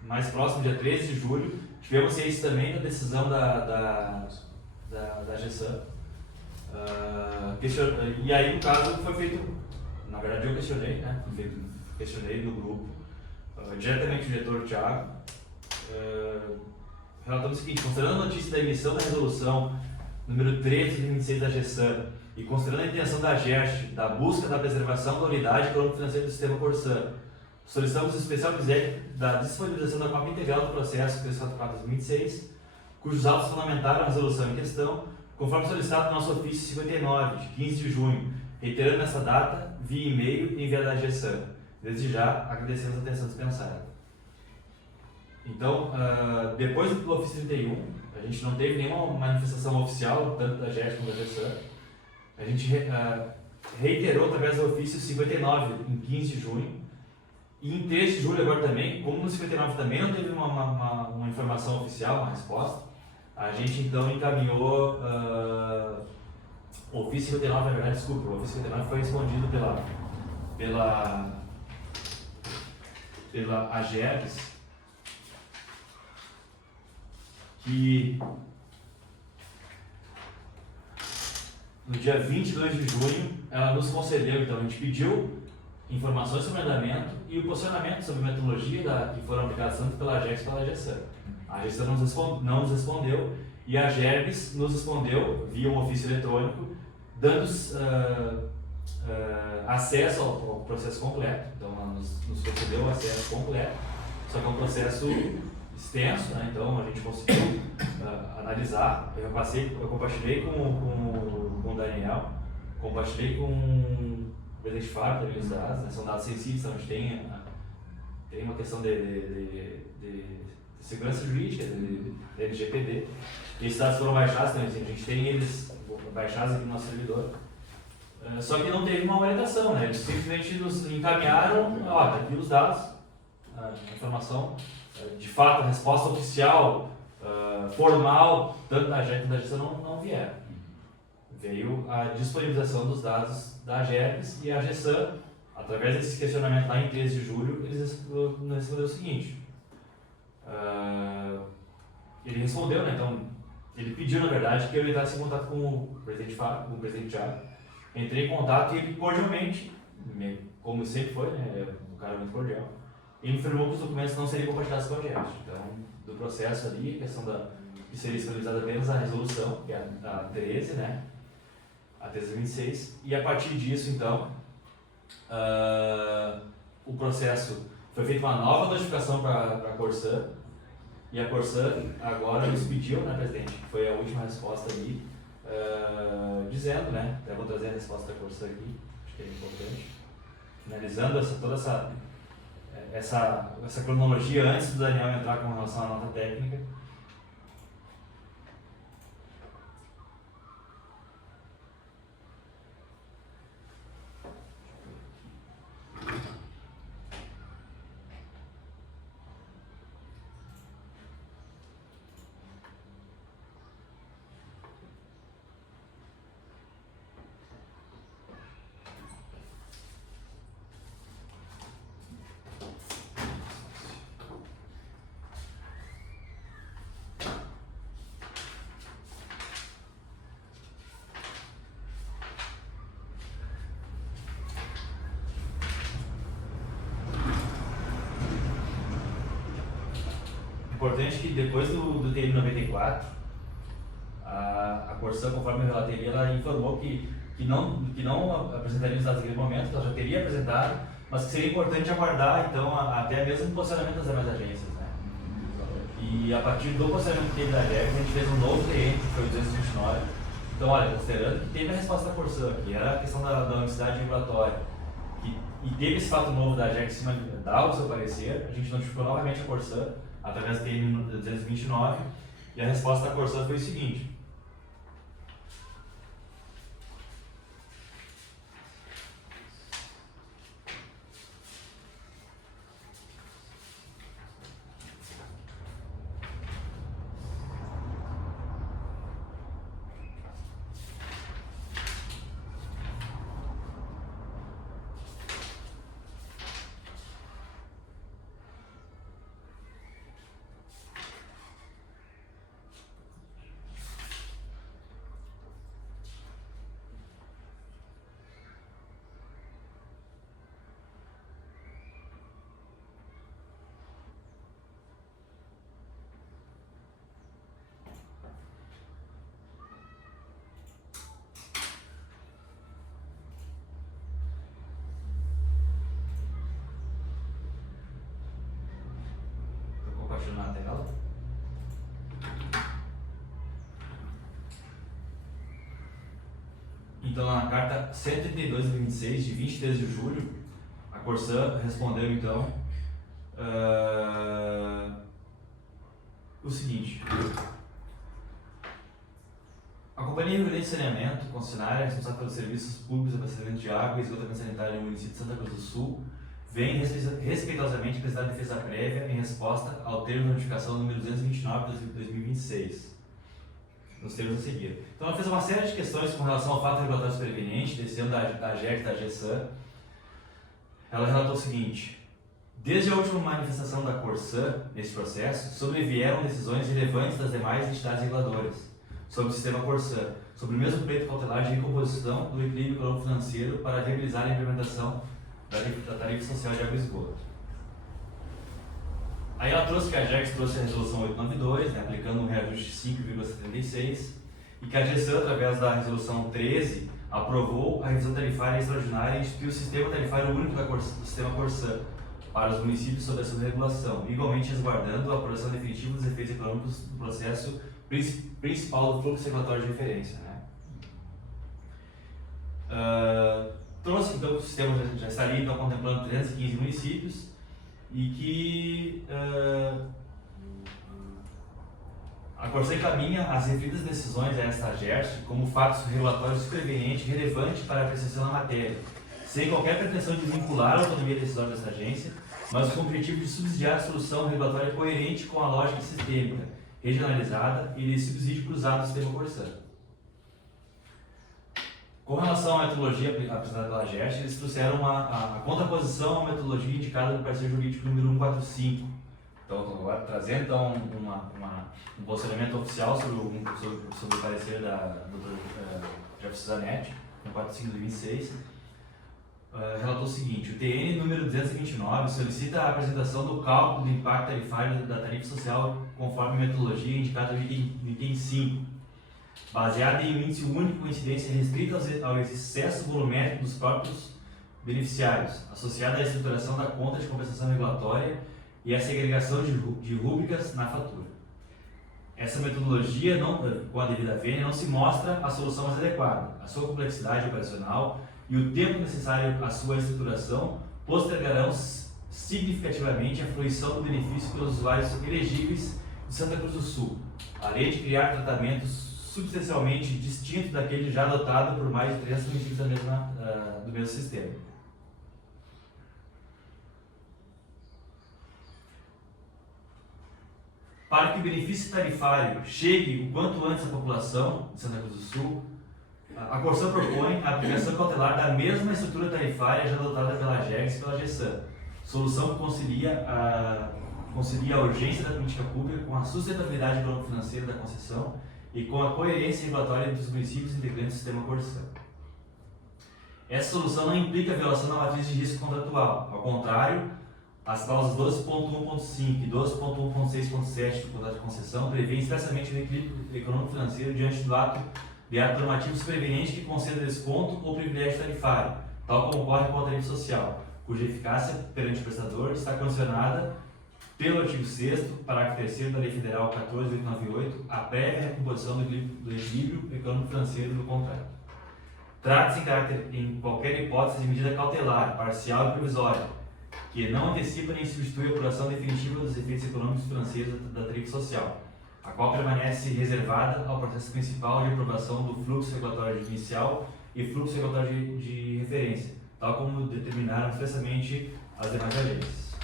mais próximo, dia 13 de julho, tivemos ciência também da decisão da GESAM. E aí, no caso, foi feito, na verdade eu questionei, né? Questionei no grupo, diretamente o diretor Thiago, relatando o seguinte: considerando a notícia da emissão da resolução número 13 de 26 da GESAM e considerando a intenção da GERST da busca da preservação da unidade econômico-financeira do sistema Corsã, solicitamos o especial da disponibilização da cópia integral do processo 344/2026, cujos autos fundamentaram a resolução em questão, conforme solicitado no nosso ofício 59, de 15 de junho, reiterando essa data via e-mail enviado à GESAM. Desde já, agradecemos a atenção dispensada. Então, depois do ofício 31, a gente não teve nenhuma manifestação oficial, tanto da GERST como da GESAM. A gente reiterou através do ofício 59, em 15 de junho, e em 13 de julho agora também, como no 59 também não teve uma informação oficial, uma resposta, a gente então encaminhou o ofício 59, na verdade, desculpa, o ofício 59 foi respondido pela AGERGS, que no dia 22 de junho ela nos concedeu, então a gente pediu informações sobre o andamento e o posicionamento sobre a metodologia que foram aplicadas tanto pela AGERGS quanto pela GESAM. A GESAM não nos respondeu e a AGERGS nos respondeu via um ofício eletrônico, dando acesso ao processo completo. Então ela nos concedeu o acesso completo, só que é um processo extenso, né? Então a gente conseguiu analisar. Eu compartilhei com o Daniel, compartilhei com o presidente Fábio também os dados, né? São dados sensíveis, então a gente tem uma questão de segurança jurídica, de LGPD, e esses dados foram baixados também, assim, a gente tem eles baixados aqui no nosso servidor. Só que não teve uma orientação, né? Eles simplesmente nos encaminharam, tá aqui os dados, a informação. De fato, a resposta oficial, formal, tanto da AGERGS quanto da GESAM não vieram. Veio a disponibilização dos dados da AGERGS e a GESAM, através desse questionamento lá em 13 de julho, eles nos responderam o seguinte. Ele respondeu, né? Então, ele pediu, na verdade, que eu entrasse em contato com o presidente Fábio, com o presidente Thiago. Entrei em contato e ele cordialmente, como sempre foi, né? Um cara muito cordial. ele informou que os documentos não seriam compartilhados com a GERT. Então, do processo ali, a questão que seria disponibilizada apenas a resolução, que é a 13, né? A 1326, e a partir disso, então, o processo foi feita uma nova notificação para a Corsan, e a Corsan agora nos pediu, né, presidente, que foi a última resposta ali, dizendo, né, até vou trazer a resposta da Corsan aqui, acho que é importante, finalizando toda essa cronologia antes do Daniel entrar com relação à nota técnica. Importante que depois do TN 94, a Corsan, conforme eu relatei ali, ela informou que não apresentaria os dados naquele momento, que ela já teria apresentado, mas que seria importante aguardar, então, até mesmo o posicionamento das demais agências, né? E a partir do posicionamento que teve da GERC, a gente fez um novo TN, que foi o 229. Então, olha, considerando que teve a resposta da Corsan, que era a questão da unicidade regulatória, e teve esse fato novo da GERC em cima de dar o seu parecer, a gente notificou novamente a Corsan, através do TN 229, e a resposta da Corsan foi o seguinte: na tela. Então, na carta 132/2026, de 23 de julho, a Corsan respondeu, então, o seguinte: a Companhia Rio Grande de Saneamento, concessionária responsável pelos serviços públicos de abastecimento de água e esgotamento sanitário no município de Santa Cruz do Sul, vem respeitosamente prestar defesa prévia em resposta ao termo de notificação número 229 de 2026, nos termos a seguir. Então, ela fez uma série de questões com relação ao fato regulatório superveniente, desse ano da GERC e da GESAN. Ela relatou o seguinte: desde a última manifestação da Corsan nesse processo, sobrevieram decisões relevantes das demais entidades reguladoras sobre o sistema Corsan, sobre o mesmo pleito cautelar de recomposição do equilíbrio econômico-financeiro para viabilizar a implementação da tarifa social de água e esgoto. Aí ela trouxe que a GERC trouxe a resolução 892, né, aplicando um reajuste de 5,76, e que a GESAN, através da resolução 13, aprovou a revisão tarifária extraordinária e instituiu o sistema tarifário único do sistema Corsan para os municípios sob a sua regulação, igualmente resguardando a aprovação definitiva dos efeitos econômicos do processo principal do fluxo regulatório de referência, né? Trouxe então que o sistema já estaria então contemplando 315 municípios e que a Corsan encaminha as referidas decisões a esta GERC como fato regulatório superveniente relevante para a apreciação da matéria, sem qualquer pretensão de vincular a autonomia decisória desta agência, mas com o objetivo de subsidiar a solução regulatória coerente com a lógica sistêmica, regionalizada e de subsídio cruzado do sistema Corsan. Com relação à metodologia apresentada pela GERC, eles trouxeram a contraposição à metodologia indicada no parecer jurídico número 145. Então, agora trazendo então, um posicionamento oficial sobre o parecer da Dr. Jefferson Zanetti, 145/26. relatou o seguinte: o TN número 229 solicita a apresentação do cálculo do impacto tarifário da tarifa social conforme a metodologia indicada no item 5, baseada em um índice único com incidência restrita ao excesso volumétrico dos próprios beneficiários, associada à estruturação da conta de compensação regulatória e à segregação de rúbricas na fatura. Essa metodologia, com a devida vênia, não se mostra a solução mais adequada. A sua complexidade operacional e o tempo necessário à sua estruturação postergarão significativamente a fruição do benefício pelos usuários elegíveis de Santa Cruz do Sul, além de criar tratamentos substancialmente distintos daquele já adotado por mais de 300 municípios do mesmo sistema. Para que o benefício tarifário chegue o quanto antes à população de Santa Cruz do Sul, a Corsã propõe a aplicação cautelar da mesma estrutura tarifária já adotada pela AGERGS e pela GESAM, solução que concilia a urgência da política pública com a sustentabilidade econômico-financeira da concessão e com a coerência regulatória entre os municípios integrantes do sistema Corsã. Essa solução não implica a violação da matriz de risco contratual, ao contrário, as cláusulas 12.1.5 e 12.1.6.7 do contrato de concessão prevêem expressamente o equilíbrio econômico-financeiro diante do ato normativo superveniente que conceda desconto ou privilégio tarifário, tal como ocorre com a tarifa social, cuja eficácia perante o prestador está condicionada pelo artigo 6º, parágrafo 3º da Lei Federal 14.898, a prévia recomposição do equilíbrio econômico-financeiro do contrato. Trata-se em qualquer hipótese de medida cautelar, parcial e provisória, que não antecipa nem substitui a apuração definitiva dos efeitos econômicos e financeiros da tarifa social, a qual permanece reservada ao processo principal de aprovação do fluxo regulatório inicial e fluxo regulatório de referência, tal como determinaram expressamente as demais agências.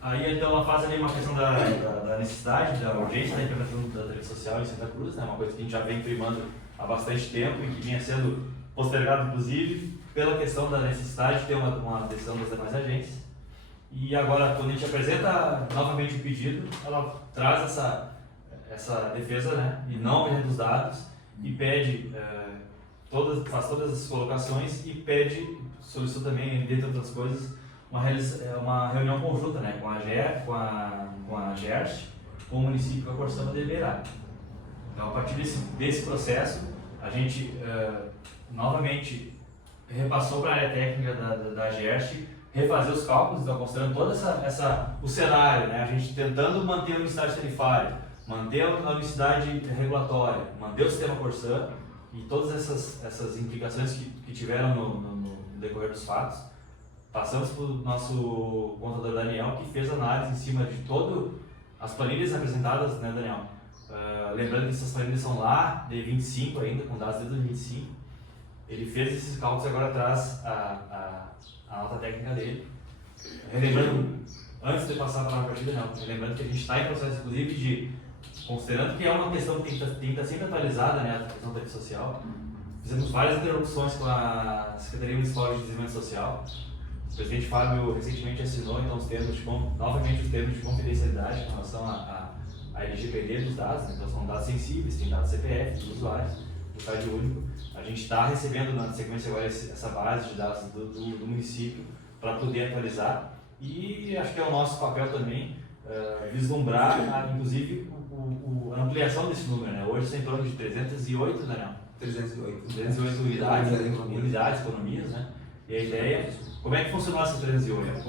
Aí então ela faz ali uma questão da necessidade, da urgência da implementação da tarifa social em Santa Cruz, né, uma coisa que a gente já vem primando há bastante tempo e que vinha sendo postergado inclusive pela questão da necessidade de ter uma decisão das demais agências. E agora, quando a gente apresenta novamente o pedido, ela traz essa defesa, né, e não apresenta os dados e pede, faz todas as colocações e solicita também, dentre outras coisas, uma reunião conjunta, né, com a GERST, com o município, com a Corsã para deliberar. Então, a partir desse processo, a gente novamente repassou para a área técnica da GERST refazer os cálculos, então considerando todo o cenário, né, a gente tentando manter a unicidade tarifária, manter a unicidade regulatória, manter o sistema Corsã e todas essas implicações que tiveram no decorrer dos fatos. Passamos para o nosso contador Daniel, que fez análise em cima de todas as planilhas apresentadas, né, Daniel? Lembrando que essas planilhas são lá de 25 ainda, com dados desde 2025. Ele fez esses cálculos e agora traz a nota técnica dele. Relembrando, antes de passar para a partida, não, lembrando que a gente está em processo, inclusive, de, considerando que é uma questão que tem que estar sempre atualizada, né, a questão da tarifa social, fizemos várias interlocuções com a Secretaria Municipal de Desenvolvimento Social. O presidente Fábio recentemente assinou então, novamente os termos de confidencialidade com relação à LGPD dos dados, né? Então são dados sensíveis, tem dados CPF dos usuários, do CAD único. A gente está recebendo na sequência agora essa base de dados do município para poder atualizar e acho que é o nosso papel também vislumbrar, inclusive, a ampliação desse número, né? Hoje está em torno de 308, Daniel? 308 unidades, economias, né? E a ideia, como é que funcionou essa 308?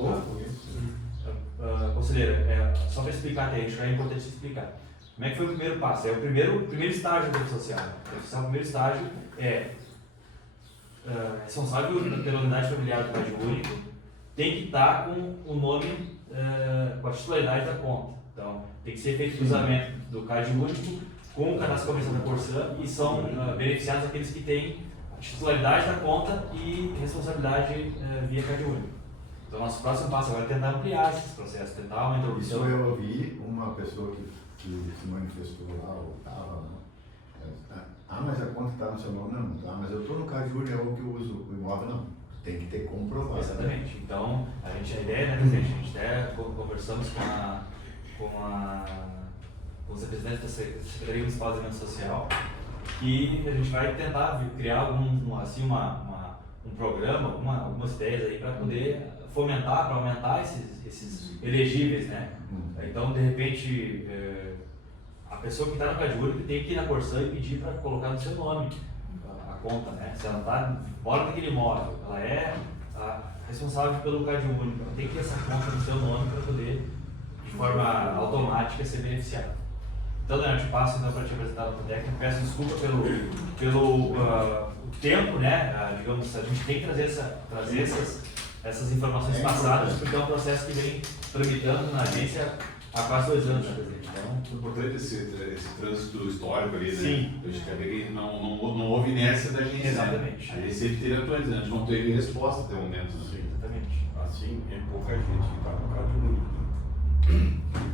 Conselheira, só para explicar até, acho que é importante explicar. Como é que foi o primeiro passo? É o primeiro estágio da tarifa social. O primeiro estágio é responsável pela unidade familiar do CAD único, tem que estar com o nome, com a titularidade da conta. Então, tem que ser feito o cruzamento do CAD único com o cadastro comercial da Corsã e são beneficiados aqueles que têm titularidade da conta e responsabilidade via CAD único. Então, nosso próximo passo agora é tentar ampliar esses processos, tentar uma introdução. Isso eu ouvi uma pessoa que se manifestou lá, ou estava, né? Mas a conta está no seu nome, não. Tá, mas eu estou no CAD único, é o que eu uso o imóvel, não. Tem que ter comprovado. Exatamente. Então, a ideia, né, presidente, a gente até conversamos com os representantes da Secretaria Municipal de Desenvolvimento Social que a gente vai tentar criar um programa, algumas ideias aí para poder fomentar, para aumentar esses elegíveis, né? Então, de repente, a pessoa que está no Cade Único tem que ir na Corsã e pedir para colocar no seu nome a conta, né? Se ela mora naquele imóvel, ela é a responsável pelo Cade Único, ela tem que ter essa conta no seu nome para poder, de forma automática, ser beneficiada. Então, Daniel, eu te passo então para te apresentar o técnico. Peço desculpa pelo tempo, né? Digamos, a gente tem que trazer essas informações passadas, porque é um processo que vem tramitando na agência há quase 2 anos, né, presidente? Então, É importante esse trânsito histórico ali, né? Sim. A gente quer ver que não houve inércia da agência. Exatamente. Né? A gente sempre teve atuantes, a gente não teve resposta até o momento. Né? exatamente. Assim, é pouca gente que está no Cade Único.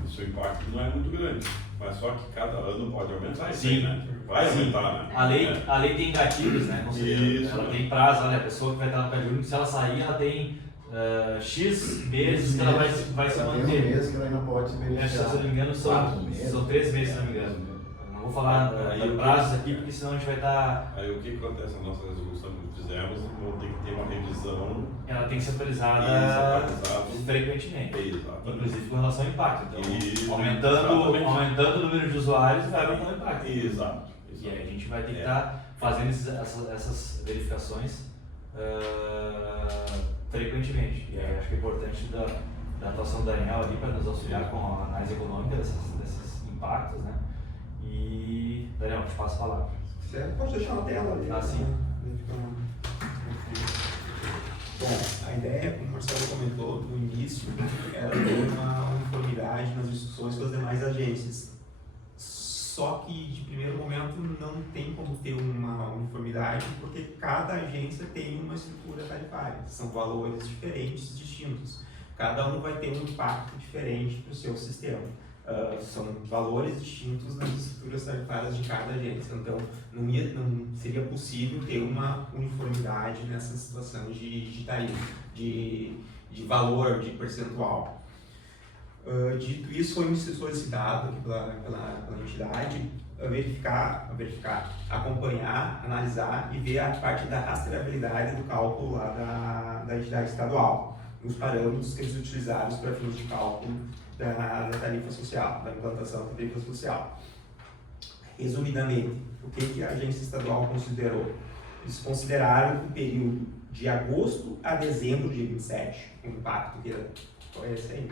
O seu impacto não é muito grande, mas só que cada ano pode aumentar isso aí, né? Vai aumentar, né? A lei tem gatilhos, né, conselheiro? Isso. Ela tem prazo, olha, a pessoa que vai estar no Cade Único, se ela sair, ela tem X meses que ela vai se Ela tem manter. mês que ela ainda pode se Se beneficiar. eu não me engano, 4 são meses. 3 meses, se não me engano. Não vou falar prazos aqui, porque senão a gente vai estar... Aí o que acontece? A nossa resolução que fizemos, vão ter que ter uma revisão. Ela tem que ser atualizada Atualizado. frequentemente. Exatamente. Inclusive com relação ao impacto. Então, Isso, aumentando exatamente. o número de usuários, vai aumentar o impacto. Exato. E aí a gente vai ter que estar fazendo essas verificações frequentemente. E aí acho que é importante da atuação do Daniel ali para nos auxiliar com a análise econômica desses impactos, né? E, Daniel, te passo a palavra. Certo? Pode deixar na tela ali. Ah, sim. Bom, a ideia, como o Marcelo comentou no início, era ter uma uniformidade nas instruções com as demais agências. Só que, de primeiro momento, não tem como ter uma uniformidade, porque cada agência tem uma estrutura tarifária. São valores diferentes, distintos. Cada um vai ter um impacto diferente para o seu sistema. São valores distintos nas estruturas tarifárias de cada agência. Então, não seria possível ter uma uniformidade nessa situação de tarifa, de valor, de percentual. Dito isso, foi-me solicitado aqui pela entidade verificar, acompanhar, analisar e ver a parte da rastreabilidade do cálculo lá da entidade estadual, os parâmetros que eles utilizaram para fins de cálculo da tarifa social, da implantação da tarifa social. Resumidamente, o que a agência estadual considerou? Eles consideraram o período de agosto a dezembro de 27, o impacto que foi esse aí,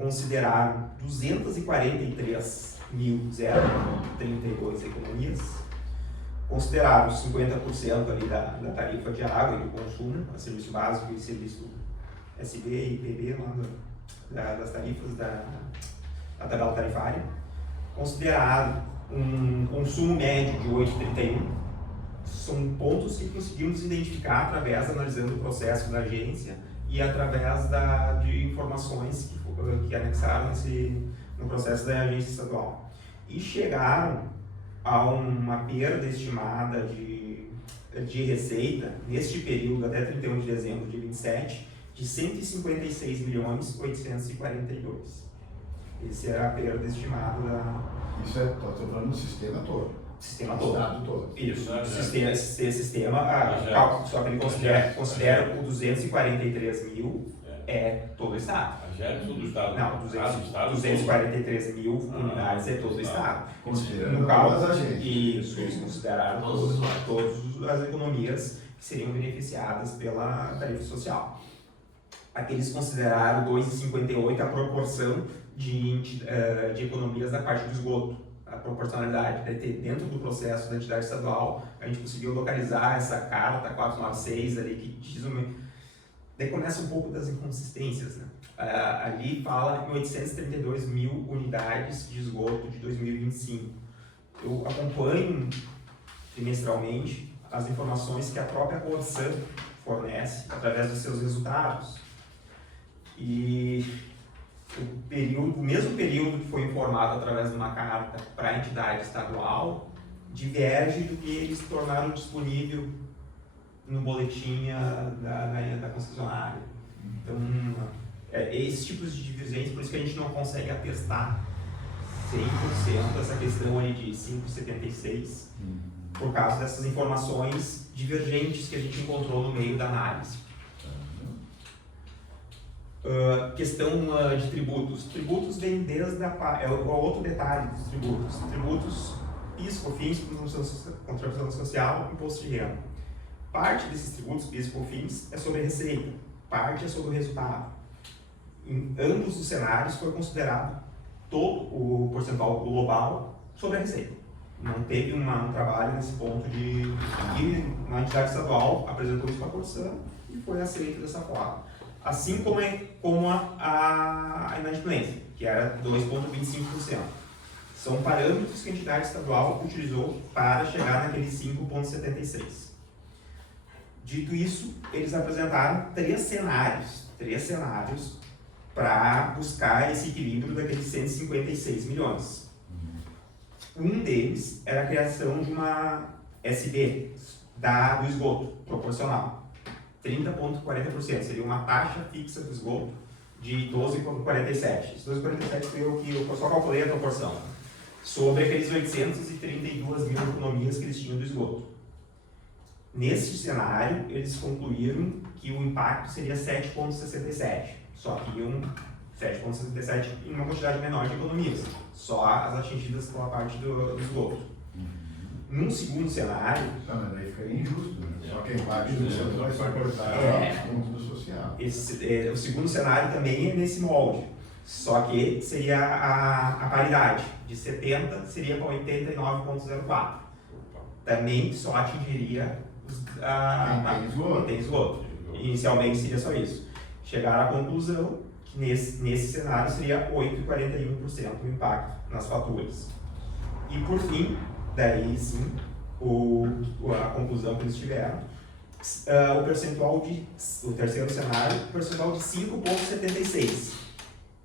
consideraram 243.032 economias, consideraram 50% ali da tarifa de água e do consumo, a serviço básico e serviço SB e IPB, das tarifas da tabela tarifária, considerado um consumo médio de 8,31. São pontos que conseguimos identificar analisando o processo da agência e através de informações que anexaram no processo da agência estadual. E chegaram a uma perda estimada de receita, neste período até 31 de dezembro de 27, de 156.842.000. Essa era a perda estimada Isso é, estou falando do sistema todo. Sistema todo. Estado todo. Isso, Ah, sistema, só que ele considera o 243.000 é todo o estado. A Gerson do Estado. Não, 243.000 unidades é todo o estado. Considerando No caso, todas as agências. isso, eles consideraram Todos os todas as economias que seriam beneficiadas pela tarifa social. Aqui eles consideraram 2,58 a proporção de economias da parte do esgoto, a proporcionalidade. Dentro do processo da entidade estadual, a gente conseguiu localizar essa carta 496 ali que diz daí começa um pouco das inconsistências, né? Ali fala em 832.000 unidades de esgoto de 2025. Eu acompanho trimestralmente as informações que a própria Corsã fornece através dos seus resultados. E o mesmo período que foi informado através de uma carta para a entidade estadual diverge do que eles tornaram disponível no boletim da concessionária. Então, esses tipos de divisões, por isso que a gente não consegue atestar 100% essa questão ali de 5,76 por causa dessas informações divergentes que a gente encontrou no meio da análise. Questão de tributos. Tributos vem desde é o outro detalhe dos tributos. Tributos, PIS, COFINS, contribuição social, imposto de renda. Parte desses tributos, PIS e COFINS, é sobre a receita, parte é sobre o resultado. Em ambos os cenários foi considerado todo o percentual global sobre a receita. Não teve um trabalho nesse ponto de... E uma entidade estadual apresentou isso para a Corsã e foi aceito dessa forma. Assim como a inadimplência, que era 2,25%. São parâmetros que a entidade estadual utilizou para chegar naqueles 5,76%. Dito isso, eles apresentaram três cenários para buscar esse equilíbrio daqueles 156 milhões. Um deles era a criação de uma SB do esgoto proporcional, 30,40%, seria uma taxa fixa do esgoto de 12,47%. Esse 12,47% foi o que eu só calculei a proporção, sobre aqueles 832 mil economias que eles tinham do esgoto. Nesse cenário, eles concluíram que o impacto seria 7,67%, só que 7,67% em uma quantidade menor de economias, só as atingidas pela parte do esgoto. Num segundo cenário... Mas daí ficaria injusto, né? Só quem parte do setor vai cortar o ponto do social. O segundo cenário também é nesse molde, só que seria a paridade, de 70 seria para 89,04. Também só atingiria quem tem esgoto. Inicialmente seria só isso. Chegaram à conclusão que nesse cenário seria 8,41% o impacto nas faturas. E por fim, daí sim, a conclusão que eles tiveram, o terceiro cenário, o percentual de 5,76%.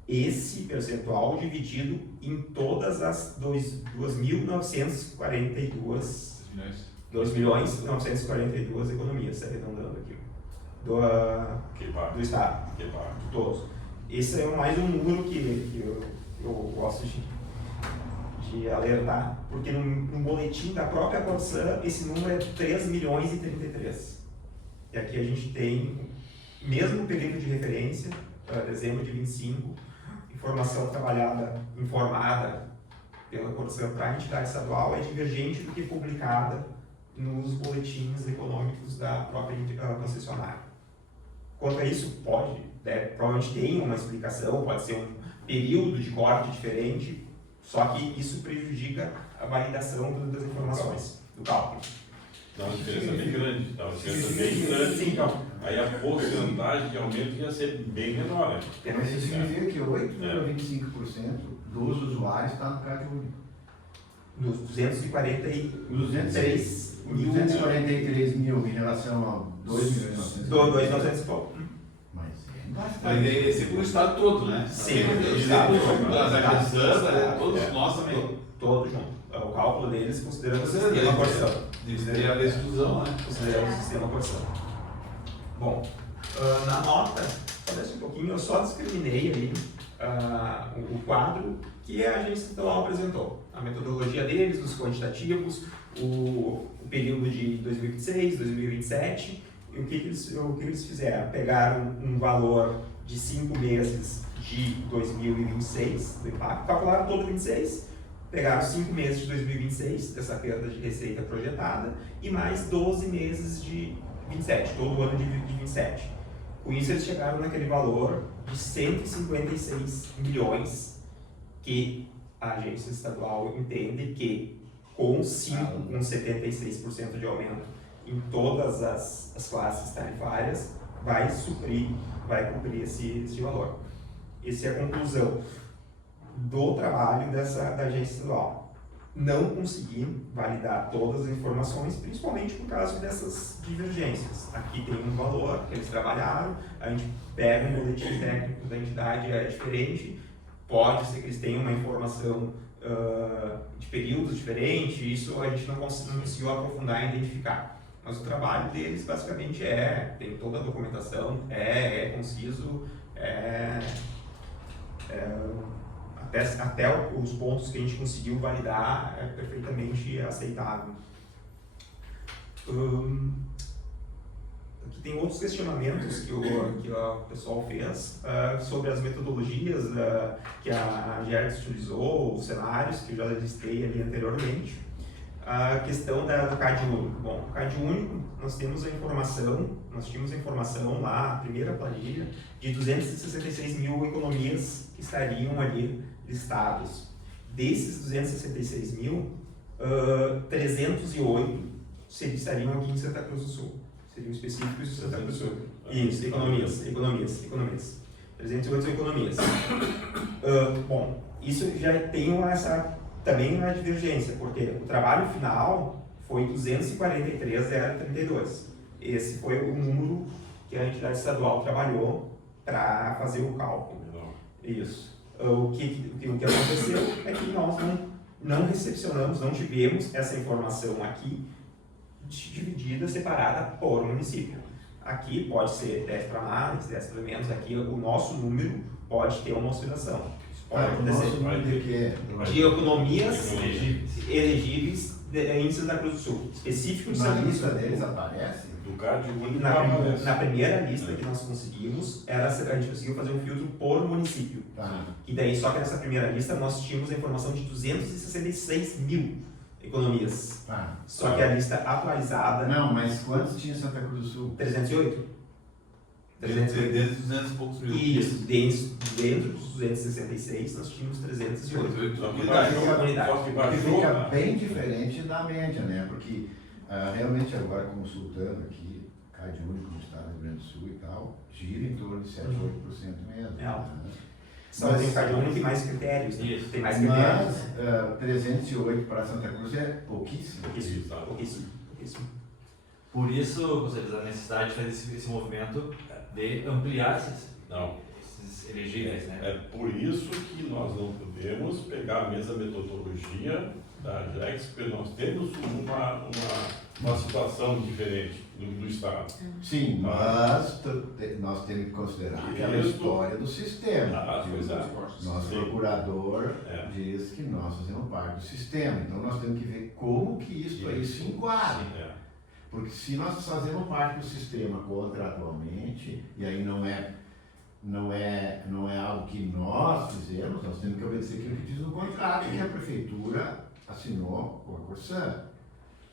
Esse percentual dividido em todas as 2.942 economias, arredondando aqui, do Estado, de todos. Esse é mais um número que eu gosto de alertar, porque no boletim da própria Corsã, esse número é 3.033. E aqui a gente tem, mesmo período de referência, dezembro de 25, informação informada pela Corsã para a entidade estadual é divergente do que publicada nos boletins econômicos da própria concessionária. Quanto a isso, provavelmente tem uma explicação, pode ser um período de corte diferente, só que isso prejudica a validação das informações do cálculo. Dá uma diferença bem grande. Sim, então. Aí a porcentagem de aumento ia ser bem menor. Né? Mas isso significa que 8,25% dos usuários está no CAD único. Dos 243 mil em relação a 2.900 e pouco. Mas esse é para o estado todo, né? Sim, todos nós também. Todos juntos. O cálculo deles considerando o sistema porção. Seria a exclusão, né? Considerando o sistema porção. Bom, na nota, só desce um pouquinho, eu só discriminei ali o quadro que a agência estadual apresentou. A metodologia deles, os quantitativos, o período de 2026, 2027, e o que eles fizeram? Pegaram um valor de 5 meses de 2026 do impacto, calcularam todo 26, pegaram 5 meses de 2026 dessa perda de receita projetada e mais 12 meses de 27, todo o ano de 27. Com isso eles chegaram naquele valor de 156 milhões que a agência estadual entende que com 76% de aumento em todas as classes tarifárias vai cumprir esse valor. Essa é a conclusão do trabalho da agência estadual. Não conseguiram validar todas as informações, principalmente por causa dessas divergências. Aqui tem um valor que eles trabalharam, a gente pega um boletim técnico da entidade, é diferente, pode ser que eles tenham uma informação de períodos diferentes, isso a gente não conseguiu aprofundar e identificar. Mas o trabalho deles basicamente tem toda a documentação, é conciso, até os pontos que a gente conseguiu validar é perfeitamente aceitável. Aqui tem outros questionamentos que o pessoal fez sobre as metodologias que a Gergs utilizou, os cenários que eu já listei ali anteriormente. A questão do CAD único. Bom, o CAD único, nós tínhamos a informação lá, a primeira planilha, de 266 mil economias que estariam ali listados. Desses 266 mil, 308 estariam aqui em Santa Cruz do Sul. Seriam específicos de Santa Cruz do Sul. Isso, economias. 308 são economias. Bom, isso já tem também uma divergência, porque o trabalho final foi 243,032. Esse foi o número que a entidade estadual trabalhou para fazer o cálculo. Isso. O que aconteceu é que nós não recepcionamos, não tivemos essa informação aqui dividida, separada por município. Aqui pode ser 10 para mais, 10 para menos, aqui o nosso número pode ter uma oscilação. Pode acontecer. De economias elegíveis em Santa Cruz do Sul, específico de Santa Na Cruz lista do Sul. deles aparece? Do CAD único Na primeira lista que nós conseguimos, a gente conseguiu fazer um filtro por município. Tá. E daí, só que nessa primeira lista, nós tínhamos a informação de 266 mil economias. Tá. Só que a lista atualizada, Não, mas quantos tinha em Santa Cruz do Sul? 308. Desde 200 e poucos mil. Isso, dentro dos 266, nós tínhamos 308. Só que Unidade. Que fica bem diferente da média, né? Porque realmente agora consultando aqui, CAD único no estado do Rio Grande do Sul e tal, gira em torno de 7, 8% mesmo. É. Né? Só tem CAD único tem mais critérios, né? Isso. Tem mais critérios. Mas 308 para Santa Cruz é pouquíssimo. Pouquíssimo. Por isso, conselheiros, a necessidade de fazer esse movimento de ampliar esses elegíveis, né? É por isso que nós não podemos pegar a mesma metodologia da Gergs, porque nós temos uma situação diferente do Estado. Sim, mas nós temos que considerar aquela Isso. história do sistema. Pois é. Nosso Sim. procurador É. diz que nós fazemos parte do sistema. Então nós temos que ver como que isso aí se enquadra. É. Porque se nós fazemos parte do sistema contratualmente, e aí não é algo que nós fizemos, nós temos que obedecer aquilo que diz no contrato que a prefeitura assinou com a Corsan.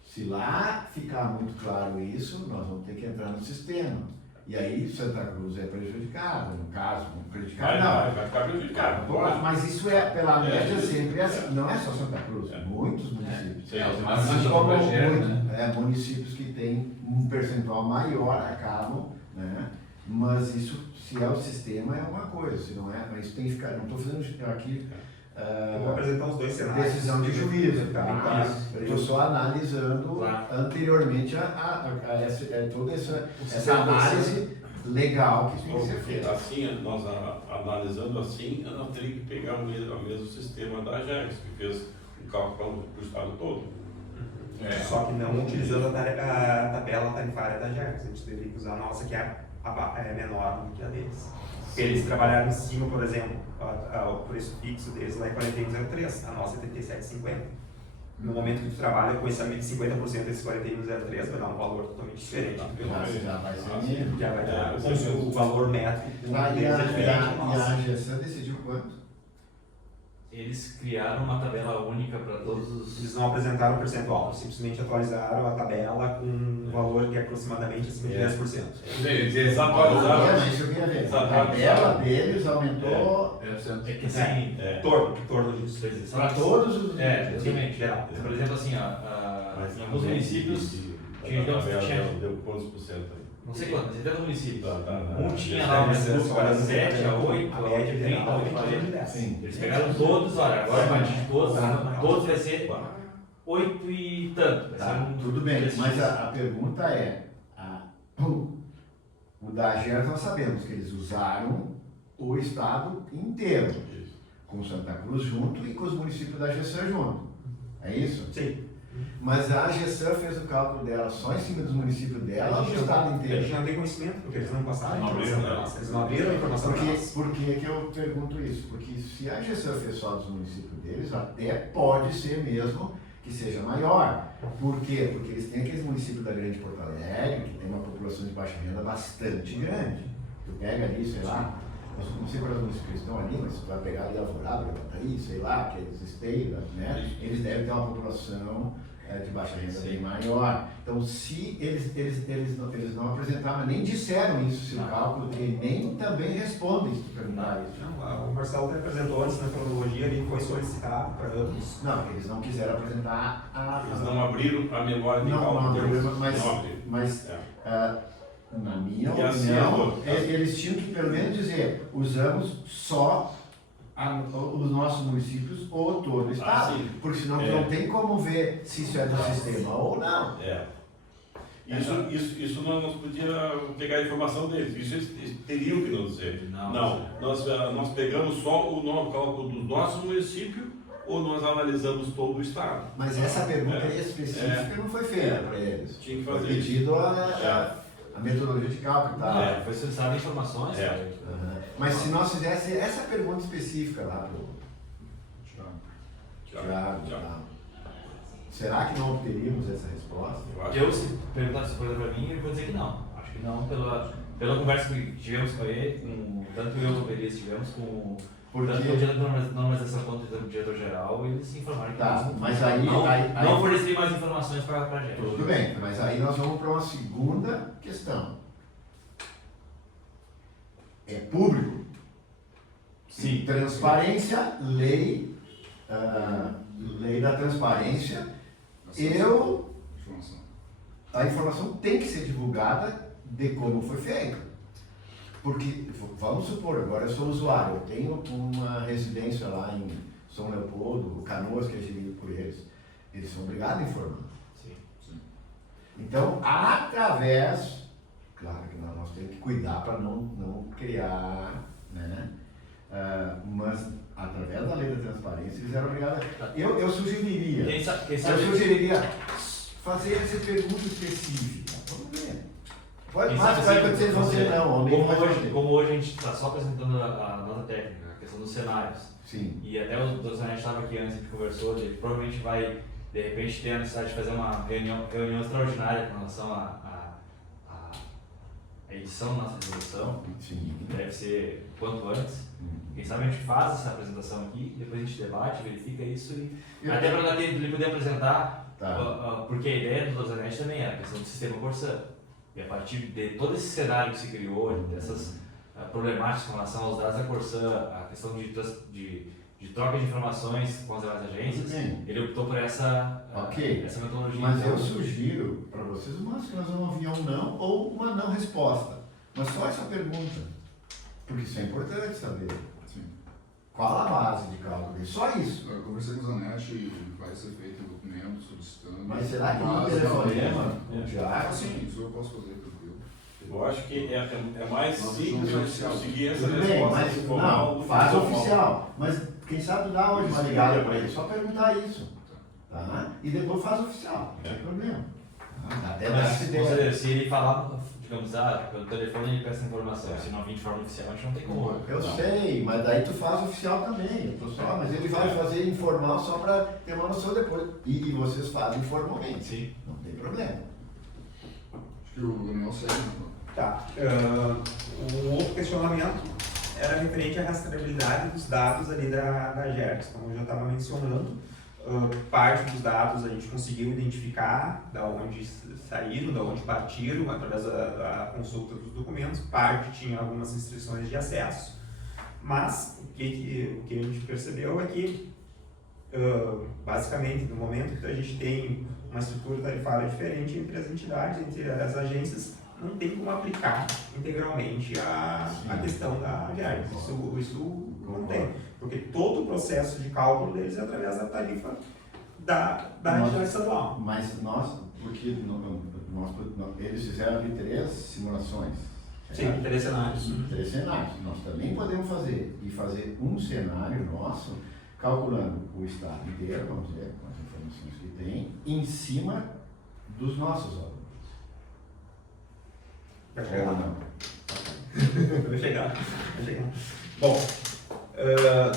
Se lá ficar muito claro isso, nós vamos ter que entrar no sistema. E aí Santa Cruz é prejudicada, no caso, Vai ficar prejudicado. Pode. Mas isso pela média sempre é assim. Não é só Santa Cruz, muitos municípios. Sim, os mas demais Assim como Bagé, municípios que têm um percentual maior acabam, né? Mas isso, se é o sistema, é uma coisa, se não é, mas isso tem que ficar, não estou fazendo aqui Eu vou apresentar os dois cenários. decisão de juízo, Tá? tá? Eu estou só analisando Claro. anteriormente toda essa análise legal que tem que ser feita. Assim, nós analisando assim, nós teríamos que pegar o mesmo sistema da Gergs, que fez um cálculo para o Estado todo. Só que não utilizando a tabela tarifária da Gergs. A gente teria que usar a nossa, que é menor do que a deles. Porque eles trabalharam em cima, por exemplo, o preço fixo deles lá é 41,03, a nossa é 37,50. No momento que tu trabalha com esse 50% desses 41,03, vai dar um valor totalmente diferente. Já vai ser Já vai dar o valor métrico E deles é diferente do a nosso. GESAN decidiu quanto? Eles criaram uma tabela única para todos os. Eles não apresentaram percentual, simplesmente atualizaram a tabela com um valor que é aproximadamente acima de 10%. Eles atualizaram. Mas eu queria ver. A tabela deles aumentou É que assim, Em torno disso. para todos os. exatamente. geral. Por exemplo, assim, em alguns municípios, deu quantos por cento aí? não sei quantos, 70 municípios. Tá. Um tinha lá uma curva de 7 a 8, a a média 30, geral a é de 40. 10. Sim. Eles pegaram todos, olha, agora a partir de todos vai ser 8 e tanto. Vai ser Tá, um tudo bem, desses. mas a pergunta é, o da GERS nós sabemos que eles usaram o estado inteiro, Isso. com Santa Cruz junto e com os municípios da GESAN junto, é isso? Sim. Mas a AGESAN fez o cálculo dela só em cima dos municípios dela ou do estado Eles inteiro? não têm conhecimento, porque eles não passaram a Não informação abriram, para né? nós. Eles não abriram a informação para nós. Por que que eu pergunto isso? Porque se a AGESAN fez só dos municípios deles, até pode ser mesmo que seja maior. Por quê? Porque eles têm aqueles municípios da Grande Porto Alegre, que tem uma população de baixa renda bastante grande. Tu pega ali, sei lá, não sei quais municípios que estão ali, mas tu vai pegar ali Alvorada, Gravataí, sei lá, aqueles Esteira, né? Eles devem ter uma população de baixa renda bem maior. Então, se eles não apresentaram, nem disseram isso, se o cálculo dele, nem também respondem se tu perguntar isso. Não, o Marcelo até apresentou antes na cronologia, ele foi solicitado para ambos. Não, eles não quiseram apresentar a... Eles não abriram a memória de Não, cálculo deles. mas, Não abriram. mas É. na minha E assim, opinião, eu- eles tinham que pelo menos dizer, usamos só os nossos municípios ou todo o estado. sim. Porque senão tu É. não tem como ver se isso é do sistema ou não. É. Isso nós podíamos pegar a informação deles, isso eles teriam que nos dizer. Não. Nós pegamos só o cálculo do nosso município ou nós analisamos todo o estado. Mas essa pergunta É. específica não foi feita para eles. Tinha que Foi fazer pedido É. a metodologia de cálculo e tal. É, foi solicitado informações. É. né? Aham. Mas se nós fizéssemos essa pergunta específica lá pro Thiago, tá? Será que não obteríamos essa resposta? Eu acho Eu, se perguntar essa coisa pra mim, eu vou dizer que não. Acho que não, pela conversa que tivemos com ele, tanto eu como ele tivemos com Porque tanto o diretor da normalização quanto o diretor-geral, eles se informaram que Tá, eles mas aí- não forneceria mais informações pra gente. tudo bem, mas aí nós vamos para uma segunda questão. É público? Sim. Transparência, lei da transparência. Informação. A informação tem que ser divulgada de como foi feito. Porque, vamos supor, agora eu sou usuário, eu tenho uma residência lá em São Leopoldo, Canoas, que é gerido por eles. Eles são obrigados a informar. Sim. Então, através, claro que nós temos que cuidar para não criar, né? Mas através da lei da transparência, eles eram obrigados a... Eu sugeriria, Quem sabe, fazer essa pergunta específica. Vamos ver. Pode, quem mas sabe vai assim, acontecer, não sei não, ou nem vai fazer. como hoje a gente está só apresentando a nota técnica, a questão dos cenários. Sim. E até o Dr. Zanetti estava aqui antes, a gente conversou, ele provavelmente vai, de repente, ter a necessidade de fazer uma reunião extraordinária com relação à edição da nossa resolução, Sim. que deve ser quanto antes. Quem sabe a gente faz essa apresentação aqui, depois a gente debate, verifica isso e até para dar tempo de ele poder apresentar, Tá. porque a ideia do Dr. Zanetti também é a questão do sistema Corsã. E a partir de todo esse cenário que se criou, dessas problemáticas com relação aos dados da Corsã, a questão de troca de informações com as demais agências, Sim. ele optou por essa metodologia. Mas Então, eu sugiro para vocês uma que nós vamos enviar um não ou uma não resposta. Mas só essa pergunta. Porque isso é importante saber. Sim. Qual a base de cálculo? Só isso. Eu conversei com o Zanetti e vai ser feito um documento solicitando. Mas será que no base da telefonema, lei. o Thiago, Ah, sim, isso eu posso fazer, tranquilo. Eu acho que é mais Nós simples vamos oficial. conseguir essa tudo bem, resposta mas informal não, do que faz formal. oficial. Mas quem sabe dá hoje uma ligada para ele, só perguntar isso. Tá? E depois faz oficial, não tem problema. Até dar essa mas, ideia. se ele falar, digamos, pelo telefone ele presta informação, se não vir de forma oficial, a gente não tem como. Eu sei, mas daí tu faz oficial também. Eu tô só, mas ele vai fazer informal só para ter uma noção depois. E vocês fazem formalmente. Sim. Não tem problema. Acho que o Daniel segue, então. Tá. Um outro questionamento era referente à rastreabilidade dos dados ali da GERGS. Como eu já estava mencionando, parte dos dados a gente conseguiu identificar da onde saíram, da onde partiram, através da consulta dos documentos. Parte tinha algumas restrições de acesso. Mas o que a gente percebeu é que, basicamente, no momento que a gente tem uma estrutura tarifária diferente entre as entidades, entre as agências, não tem como aplicar integralmente a questão da GERGS. Isso não tem, porque todo o processo de cálculo deles é através da tarifa da entidade estadual. Mas nós, porque eles fizeram ali 3 simulações. Sim, 3 cenários. 3 cenários. Nós também podemos fazer. E fazer um cenário nosso, calculando o estado inteiro, vamos dizer, com as informações que tem, em cima dos nossos alunos. Vai Ou chegar. não? Vai chegar. Bom,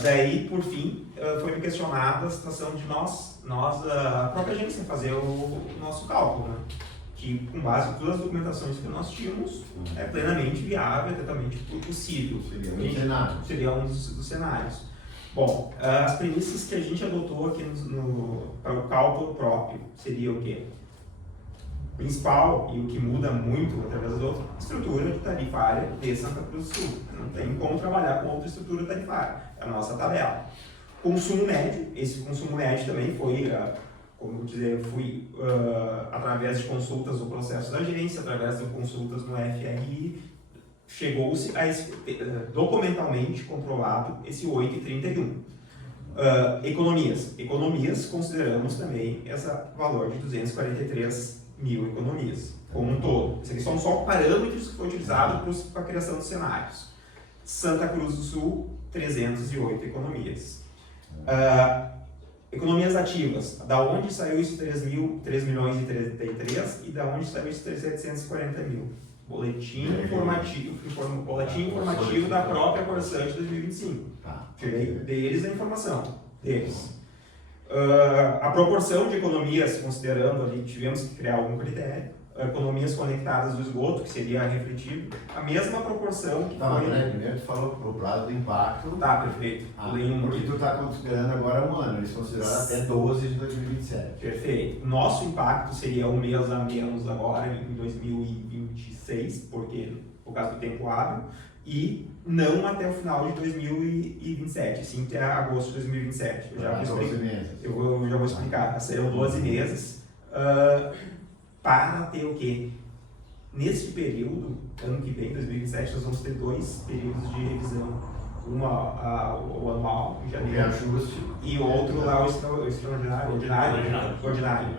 daí, por fim, foi me questionada a situação de nós, a própria agência, fazer o nosso cálculo, né? Que, com base em todas as documentações que nós tínhamos, é plenamente viável, é totalmente possível. Seria um Gente, cenário. Seria um dos cenários. Bom, as premissas que a gente adotou aqui para o cálculo próprio seria o quê? O principal, e o que muda muito através das outras, estrutura tarifária de Santa Cruz do Sul. Não tem como trabalhar com outra estrutura tarifária, é a nossa tabela. Consumo médio, esse consumo médio também foi, como eu vou dizer, fui através de consultas no processo da agência, através de consultas no FRI, chegou-se a esse, documentalmente comprovado esse 8,31. Economias, consideramos também esse valor de 243 mil economias, como um todo. Isso aqui são só parâmetros que foram utilizados para a criação de cenários. Santa Cruz do Sul, 308 economias. Economias ativas, da onde saiu isso 3 milhões e 33 e da onde saiu isso 740 mil? Boletim informativo da própria Corsante 2025. Tá. Tirei deles a informação, deles. A proporção de economias, considerando ali, tivemos que criar algum critério, economias conectadas do esgoto, que seria refletido, a mesma proporção que Tá, mas foi... peraí, primeiro tu falou pro prazo do impacto. Tá, perfeito. Porque tu está considerando agora um ano, eles consideraram até 12 de 2027. Perfeito. Nosso impacto seria um mês a menos agora, em 2026, por causa do tempo hábil, e não até o final de 2027, sim até agosto de 2027. Eu já vou explicar. Eu já vou explicar. Serão 12 meses para ter o quê? Neste período, ano que vem, 2027, nós vamos ter 2 períodos de revisão. O anual, em janeiro, Reajuste. e o outro lá, o ordinário.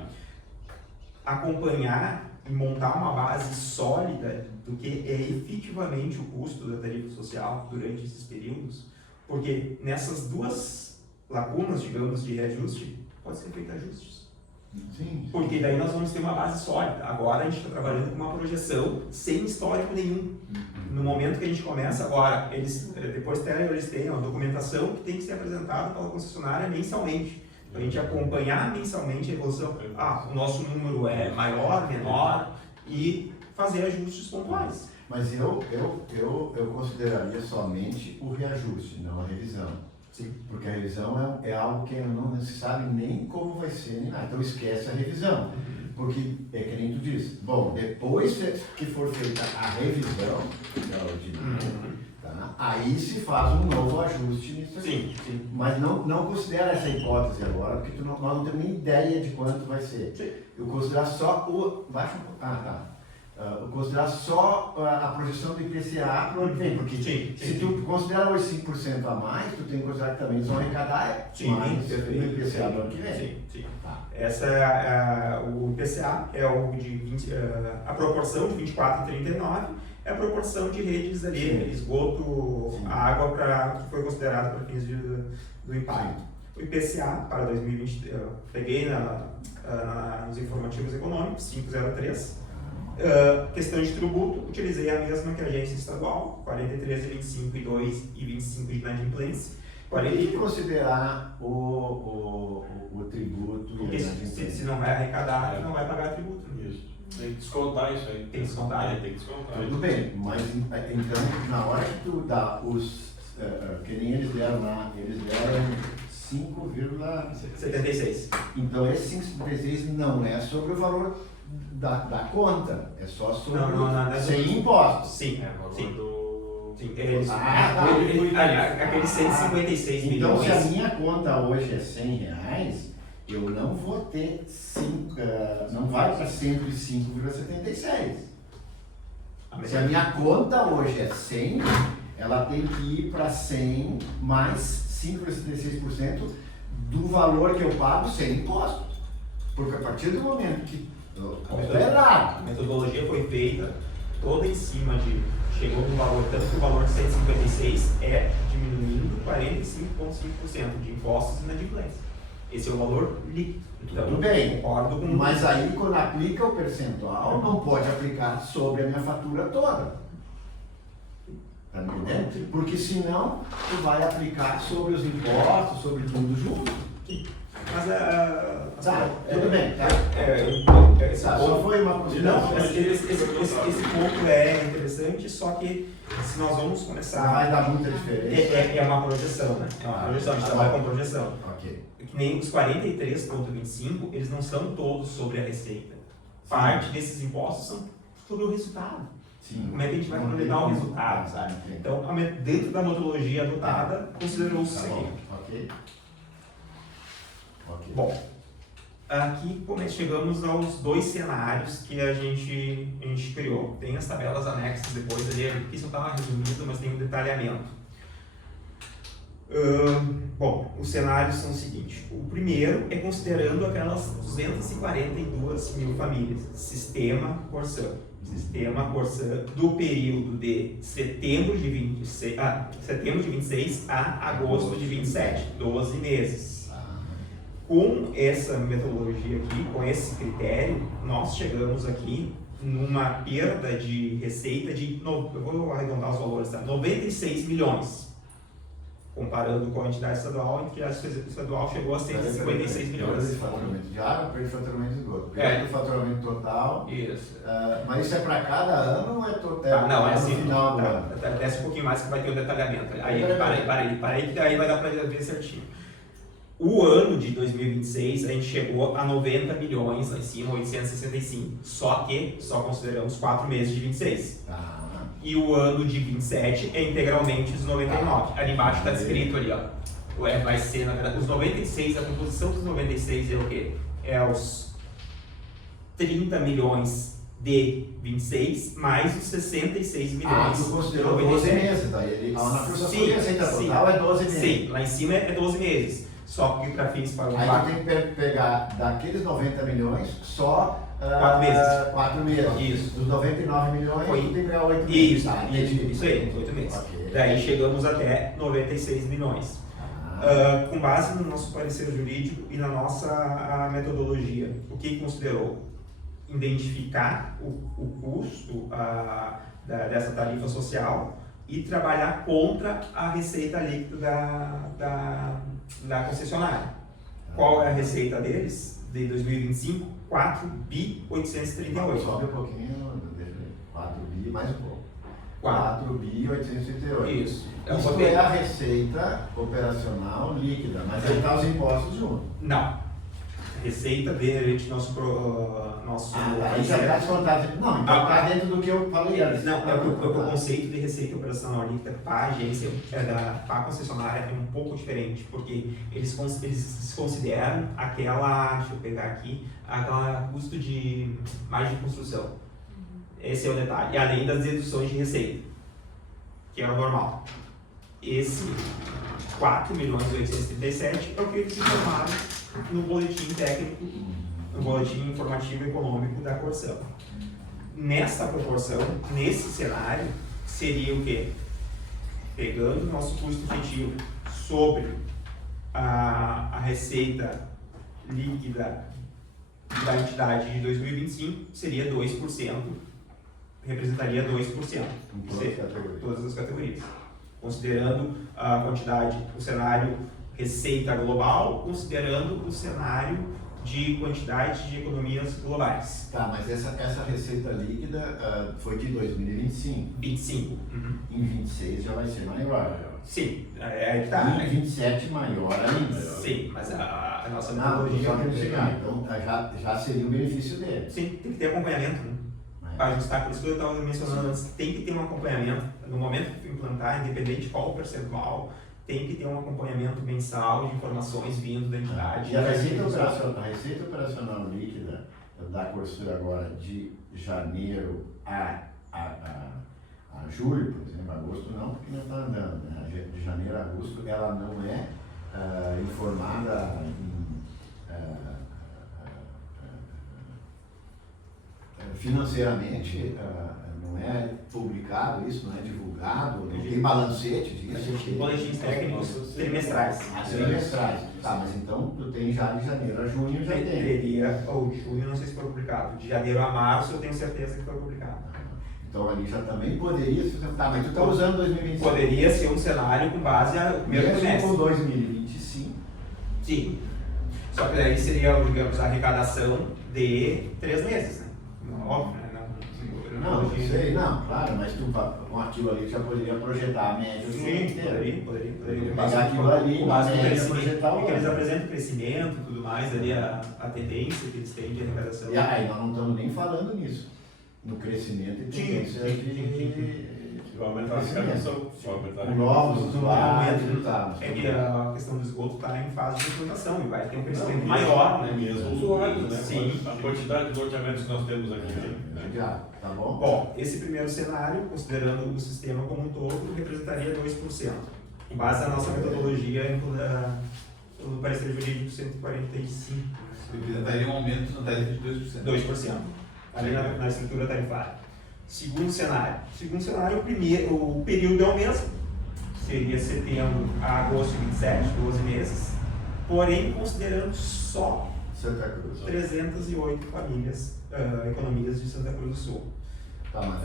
Acompanhar e montar uma base sólida do que é efetivamente o custo da tarifa social durante esses períodos, porque nessas 2 lacunas, digamos, de reajuste, pode ser feito ajustes. Sim. Porque daí nós vamos ter uma base sólida. Agora a gente está trabalhando com uma projeção sem histórico nenhum. No momento que a gente começa agora, eles têm uma documentação que tem que ser apresentada pela concessionária mensalmente. Para a gente acompanhar mensalmente a evolução. O nosso número é maior, menor, e fazer ajustes pontuais. Mas eu consideraria somente o reajuste, não a revisão. Sim. Porque a revisão é algo que não se sabe nem como vai ser, nem nada. Então esquece a revisão. Porque é que nem tu disse. Bom, depois que for feita a revisão da ordinária, tá? Aí se faz um novo ajuste nisso aqui. Sim. Mas não considera essa hipótese agora, porque nós não temos nem ideia de quanto vai ser. Sim. Eu considerar só o... Baixa um pouco. Eu considerar só a projeção do IPCA para o ano que vem, porque se tu considera os 5% a mais, tu tem que considerar que também eles vão arrecadar mais o IPCA do ano que vem. Sim. Tá. O IPCA é a proporção de 24 e 39, é a proporção de redes ali, esgoto, água, que foi considerado para fins do impacto. O IPCA para 2020, eu peguei nos informativos econômicos, 503. Questão de tributo, utilizei a mesma que a agência estadual, 43 e 25 e 2 e 25 de inadimplência. E considerar o tributo Porque e a inadimplência. se não vai arrecadar, não vai pagar tributo. Isso. Tem que descontar isso aí. Tem que descontar. Tem que descontar. Tudo bem, mas então na hora que tu dá os... que nem eles deram lá, eles deram 76. Então esse 5,76 não é sobre o valor da conta, é só sobre sem impostos. Sim. Sim, aqueles 156 Então milhões. se a minha conta hoje é R$100, eu não vou ter não vai para 105,76. Se a minha conta hoje é 100, ela tem que ir para 100 mais 5,76% do valor que eu pago sem imposto. Porque a partir do momento que A metodologia foi feita toda em cima de, chegou no valor, tanto que o valor de 156 é diminuindo 45,5% de impostos e inadimplência. Esse é o valor líquido. Então, Tudo bem. concordo com Mas aí, quando aplica o percentual, não pode aplicar sobre a minha fatura toda. Tá me entendendo? Porque senão, tu vai aplicar sobre os impostos, sobre tudo junto. Mas Tá, tudo bem, tá? Esse Tá, só ponto, foi uma não, consideração. mas esse ponto é interessante, só que se nós vamos Não começar. vai dar muita diferença. É uma projeção, né? É uma projeção, a gente trabalha com projeção. Ok. Que nem os 43,25, eles não são todos sobre a receita. Parte desses impostos são sobre o resultado. Sim. Como é que a gente vai projetar o resultado, sabe? Então, dentro da metodologia adotada, considerou-se isso Tá aqui. bom, ok. Ok. Bom, aqui chegamos aos 2 cenários que a gente criou. Tem as tabelas anexas depois ali, aqui só está resumido, mas tem um detalhamento. Bom, os cenários são o seguinte: o primeiro é considerando aquelas 242 mil famílias, Sistema Corsã do período de setembro de 26 a agosto de 27, 12 meses. Com essa metodologia aqui, com esse critério, nós chegamos aqui numa perda de receita de, eu vou arredondar os valores, tá? 96 milhões. Comparando com a entidade estadual, a entidade estadual chegou a 156 milhões. Perda de faturamento de água, perda de faturamento de esgoto. Perda do faturamento total. Isso. Mas isso é para cada ano ou é total? Não, é assim, no final do ano? desce um pouquinho mais que vai ter o detalhamento. Aí, para aí, que aí vai dar para ver certinho. O ano de 2026, a gente chegou a 90 milhões lá em cima, 865. Só que só consideramos 4 meses de 26. E o ano de 27 é integralmente os 99. Ali embaixo está descrito ali, ó. Vai ser, na verdade, os 96, a composição dos 96 é o quê? É os 30 milhões de 26 mais os 66 milhões tu de considerou 97. 12 meses, daí na frustração Sim, de receita sim. total é 12 meses. Sim, lá em cima é 12 meses. Só que para fins para Aí tu tem que pegar daqueles 90 milhões só 4 meses. 4 meses. Isso. Dos 99 milhões, Foi. tu tem que pegar 8 meses. Isso, Tá, entendi. isso aí, 8 meses. Ok. Daí chegamos até 96 milhões. Com base no nosso parecer jurídico e na nossa a metodologia, o que considerou? Identificar o custo dessa tarifa social e trabalhar contra a receita líquida da concessionária. Qual é a receita deles de 2025? 4.838. Sobe um pouquinho, deixa eu ver. 4 bi mais um pouco. 4. 4.838. Isso. Isso é a receita operacional líquida, mas aí tá os impostos junto. Não. Receita de nosso Aí já está descontado. Não, então tá dentro do que eu falei antes. Não, o conceito de receita operacional líquida para a agência, para a concessionária é um pouco diferente, porque eles consideram aquela, deixa eu pegar aqui, aquela custo de margem de construção. Esse é o detalhe. E além das deduções de receita, que é o normal. Esse 4.837 é o que eles informaram no boletim técnico, no boletim informativo econômico da Corsã. Nessa proporção, nesse cenário, seria o quê? Pegando o nosso custo efetivo sobre a receita líquida da entidade de 2025, seria 2%, representaria 2%, todas as categorias. Considerando a quantidade, o cenário receita global, considerando o cenário de quantidade de economias globais. Tá, mas essa receita líquida foi de 2025. 25. Em 26 já vai ser maior. Sim, é aí que tá. Em 27 maior ainda. Sim, mas a nossa Não, metodologia... só que não chegar. Então já seria o benefício dele. Sim, tem que ter acompanhamento, né? Para ajustar, por isso que eu estava mencionando antes, tem que ter um acompanhamento, no momento que implantar, independente de qual o percentual, tem que ter um acompanhamento mensal de informações vindo da entidade. E a receita operacional líquida da Corsã agora de janeiro a julho, por exemplo, agosto não, porque não está andando, né? De janeiro a agosto ela não é informada financeiramente, não é publicado isso, não é divulgado, não tem balancete A disso. gente tem boletins técnicos trimestrais. Trimestrais. Tá, mas então tu tem já de janeiro a junho, já tem. Teria, ou de junho, não sei se foi publicado. De janeiro a março, eu tenho certeza que foi publicado. Então ali já também poderia ser. Tá, mas tu tá usando 2025. Poderia ser um cenário com base no primeiro Mesmo trimestre. com 2025. Sim. Só que daí seria, digamos, a arrecadação de 3 meses, né? Óbvio, né? Não sei, não, claro, mas tu com aquilo ali já poderia projetar a média do ano Sim, inteiro. poderia. Pegar aquilo ali, Com base no na média, crescimento, projetar o porque eles ano. apresentam crescimento e tudo mais, ali a tendência que eles têm de arrecadação. E aí nós não estamos nem falando nisso. No crescimento e tendência Vai aumentar a arrecadação, vai aumentar a arrecadação. novos usuários Momento, e tal. É que a questão do esgoto está em fase de implantação e vai ter um crescimento maior, né? Mesmo usuários, né? Sim. A quantidade de loteamentos que nós temos aqui. Né? Já, tá bom? Bom, esse primeiro cenário, considerando o sistema como um todo, representaria 2%. Com base na nossa metodologia do parecer jurídico 145. Representaria um aumento na tarifa de 2%. 2%, ali na estrutura tarifária. Segundo cenário, o período é o mesmo, seria setembro a agosto de 27, 12 meses, porém considerando só Santa Cruz. 308 famílias, economias de Santa Cruz do Sul. Tá, mas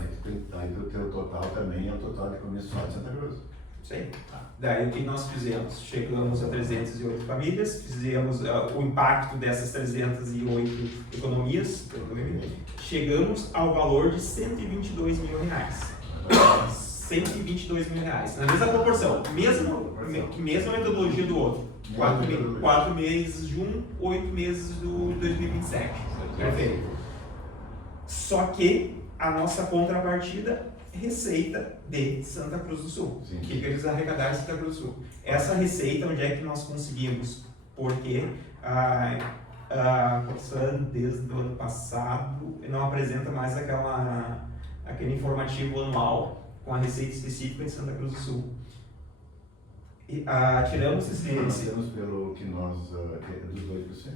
aí do teu total também é o total de economia só de Santa Cruz. Sim. Daí o que nós fizemos? Chegamos a 308 famílias, fizemos o impacto dessas 308 economias, chegamos ao valor de R$122 mil. 122 mil reais. Na mesma proporção, mesma metodologia do outro. 4 meses de 8 meses do 2027. Perfeito. Só que a nossa contrapartida, receita de Santa Cruz do Sul. Sim. O que eles arrecadaram em Santa Cruz do Sul? Essa receita, onde é que nós conseguimos? Porque a Corsã, desde o ano passado, não apresenta mais aquele informativo anual com a receita específica de Santa Cruz do Sul. E, tiramos esse Temos pelo que nós, que é dos 2%.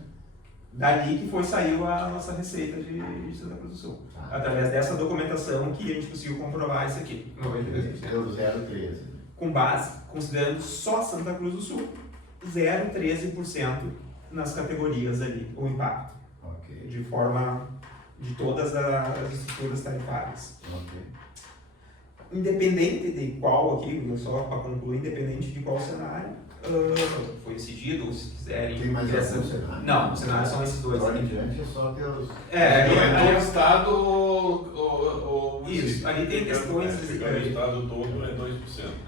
dali que saiu a nossa receita de Santa Cruz do Sul. Tá. Através dessa documentação que a gente conseguiu comprovar isso aqui. 92%. Pelo 0,13. Com base, considerando só Santa Cruz do Sul, 0,13% nas categorias ali, o impacto, Ok. de forma de todas as estruturas tarifárias. Ok. Independente de qual aqui, só para concluir, independente de qual cenário foi decidido, ou se quiserem... Tem mais algum cenário? Não, os cenários são esses dois. Agora em diante é só teus. É o Estado ou Isso, ali tem questões... O estado todo é 2%.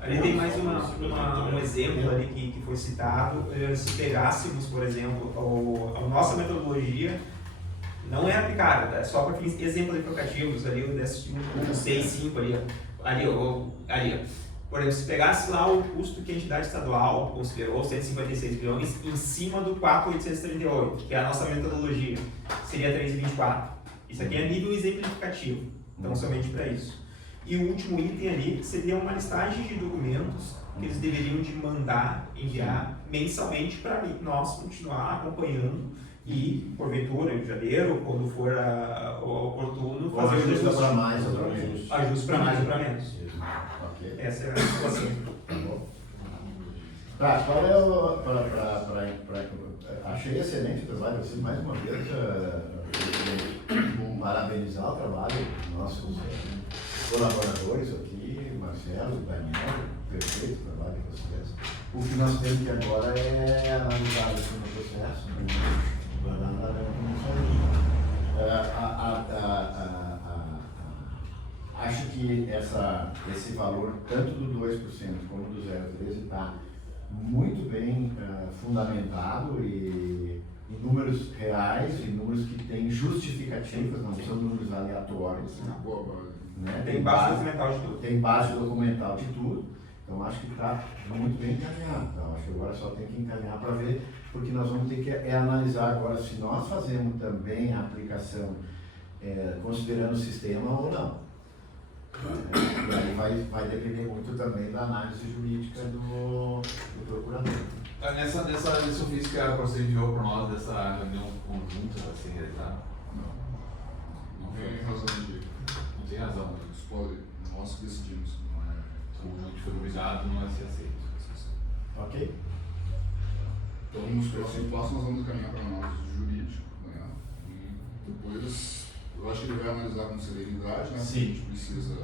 Ali tem mais um exemplo ali que foi citado. Se pegássemos, por exemplo, a nossa metodologia, não é aplicável, é só para fins exemplificativos, ali o 165 ali, por exemplo, se pegasse lá o custo que a entidade estadual considerou, 156 milhões, em cima do 4.838, que é a nossa metodologia, seria 3,24. Isso aqui é nível exemplificativo, então somente para isso. E o último item ali seria uma listagem de documentos que eles deveriam de enviar mensalmente para nós continuar acompanhando e, porventura, em janeiro, quando for oportuno, fazer o ajusta para mais ou para ajuste. menos. Ajuste para mais ou para menos. Ok. Essa é a situação. Tá bom. Tá, qual é o. Achei excelente o trabalho de vocês, mais uma vez. Parabenizar o trabalho dos nossos colaboradores aqui, Marcelo, Daniel, perfeito o trabalho de vocês. O que nós temos que agora é analisar isso no processo, acho que esse valor, tanto do 2% como do 0,13%, está muito bem fundamentado e em números reais, em números que têm justificativas, não são números aleatórios. Boa base. Né? Tem base documental de tudo. Tem base documental de tudo. Então acho que está muito bem encaminhado. Então, acho que agora só tem que encaminhar para ver, porque nós vamos ter que analisar agora se nós fazemos também a aplicação considerando o sistema ou não. E aí vai depender muito também da análise jurídica do procurador. Nesse ofício que a Corsa enviou para nós, dessa reunião conjunta da CRTA, Não tem razão de. tem razão. Isso pode, nós que decidimos, não é? Como a gente foi obrigado, não vai ser aceito. Ok? Então, nos próximos passos, nós vamos encaminhar para a análise jurídica, né? E depois, eu acho que ele vai analisar com serenidade, né? Sim. A gente precisa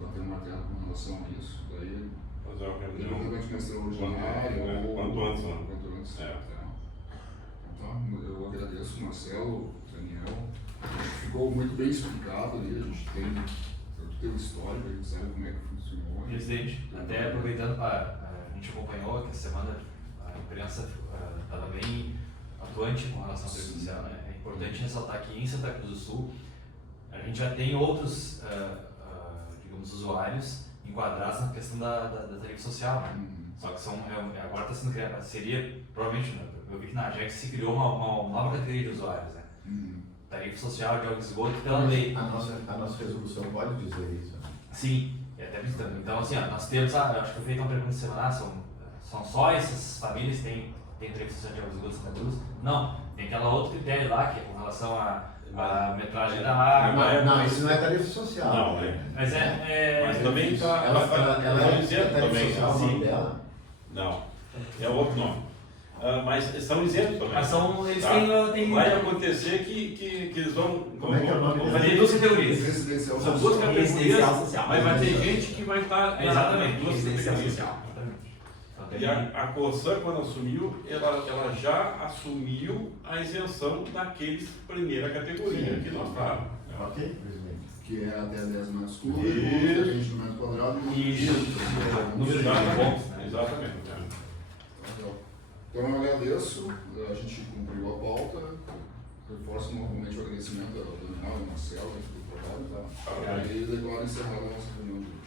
bater um martelo com relação a isso. Daí, Fazer uma reunião. eventualmente uma extraordinária ou... Quanto antes, né? Quanto antes. É. Então, eu agradeço, Marcelo, Daniel. Ficou muito bem explicado ali, a gente tem o histórico, a gente sabe como é que funcionou. Presidente, até aproveitando para a gente acompanhou que essa semana a imprensa estava bem atuante com relação à rede social, né? É importante ressaltar que em Santa Cruz do Sul a gente já tem outros, digamos, usuários enquadrados na questão da tarifa social, né? Só que agora está sendo criada, provavelmente, eu vi que na AGEX se criou uma nova categoria de usuários, né? Tarifa social de água e esgoto pela lei. A nossa resolução pode dizer isso. Sim, é até visitando. Então, assim, nós temos, acho que foi feita uma pergunta semana, são só essas famílias que têm tarifa social de água e esgoto em Santa Cruz? Não, tem aquela outro critério lá, que é com relação à metragem da água. Não, isso não é tarifa social. Não, né? Mas Mas também está. Ela é isento tarifa também. social, o Sim. nome dela? Não, é outro nome. Mas são isentos também. Mas eles Tá? têm. Vai acontecer que eles vão. Como é que é o nome Vai ter duas categorias. Residencial São social. duas categorias, Residencial social. mas vai ter gente que vai estar Exatamente, duas residencial categorias. social. Exatamente. Então, E a Corsã, quando assumiu, ela já assumiu a isenção daqueles primeira categoria Sim. que nós estávamos. Ok, presidente. Que é até 10 metros cúbicos, Isso. 20 metros quadrados e Isso. Número de pontos, né? Exatamente. Então eu agradeço, a gente cumpriu a pauta, reforço novamente o agradecimento ao Daniel e ao Marcelo do trabalho, tá? E declaro encerrada a nossa reunião de hoje.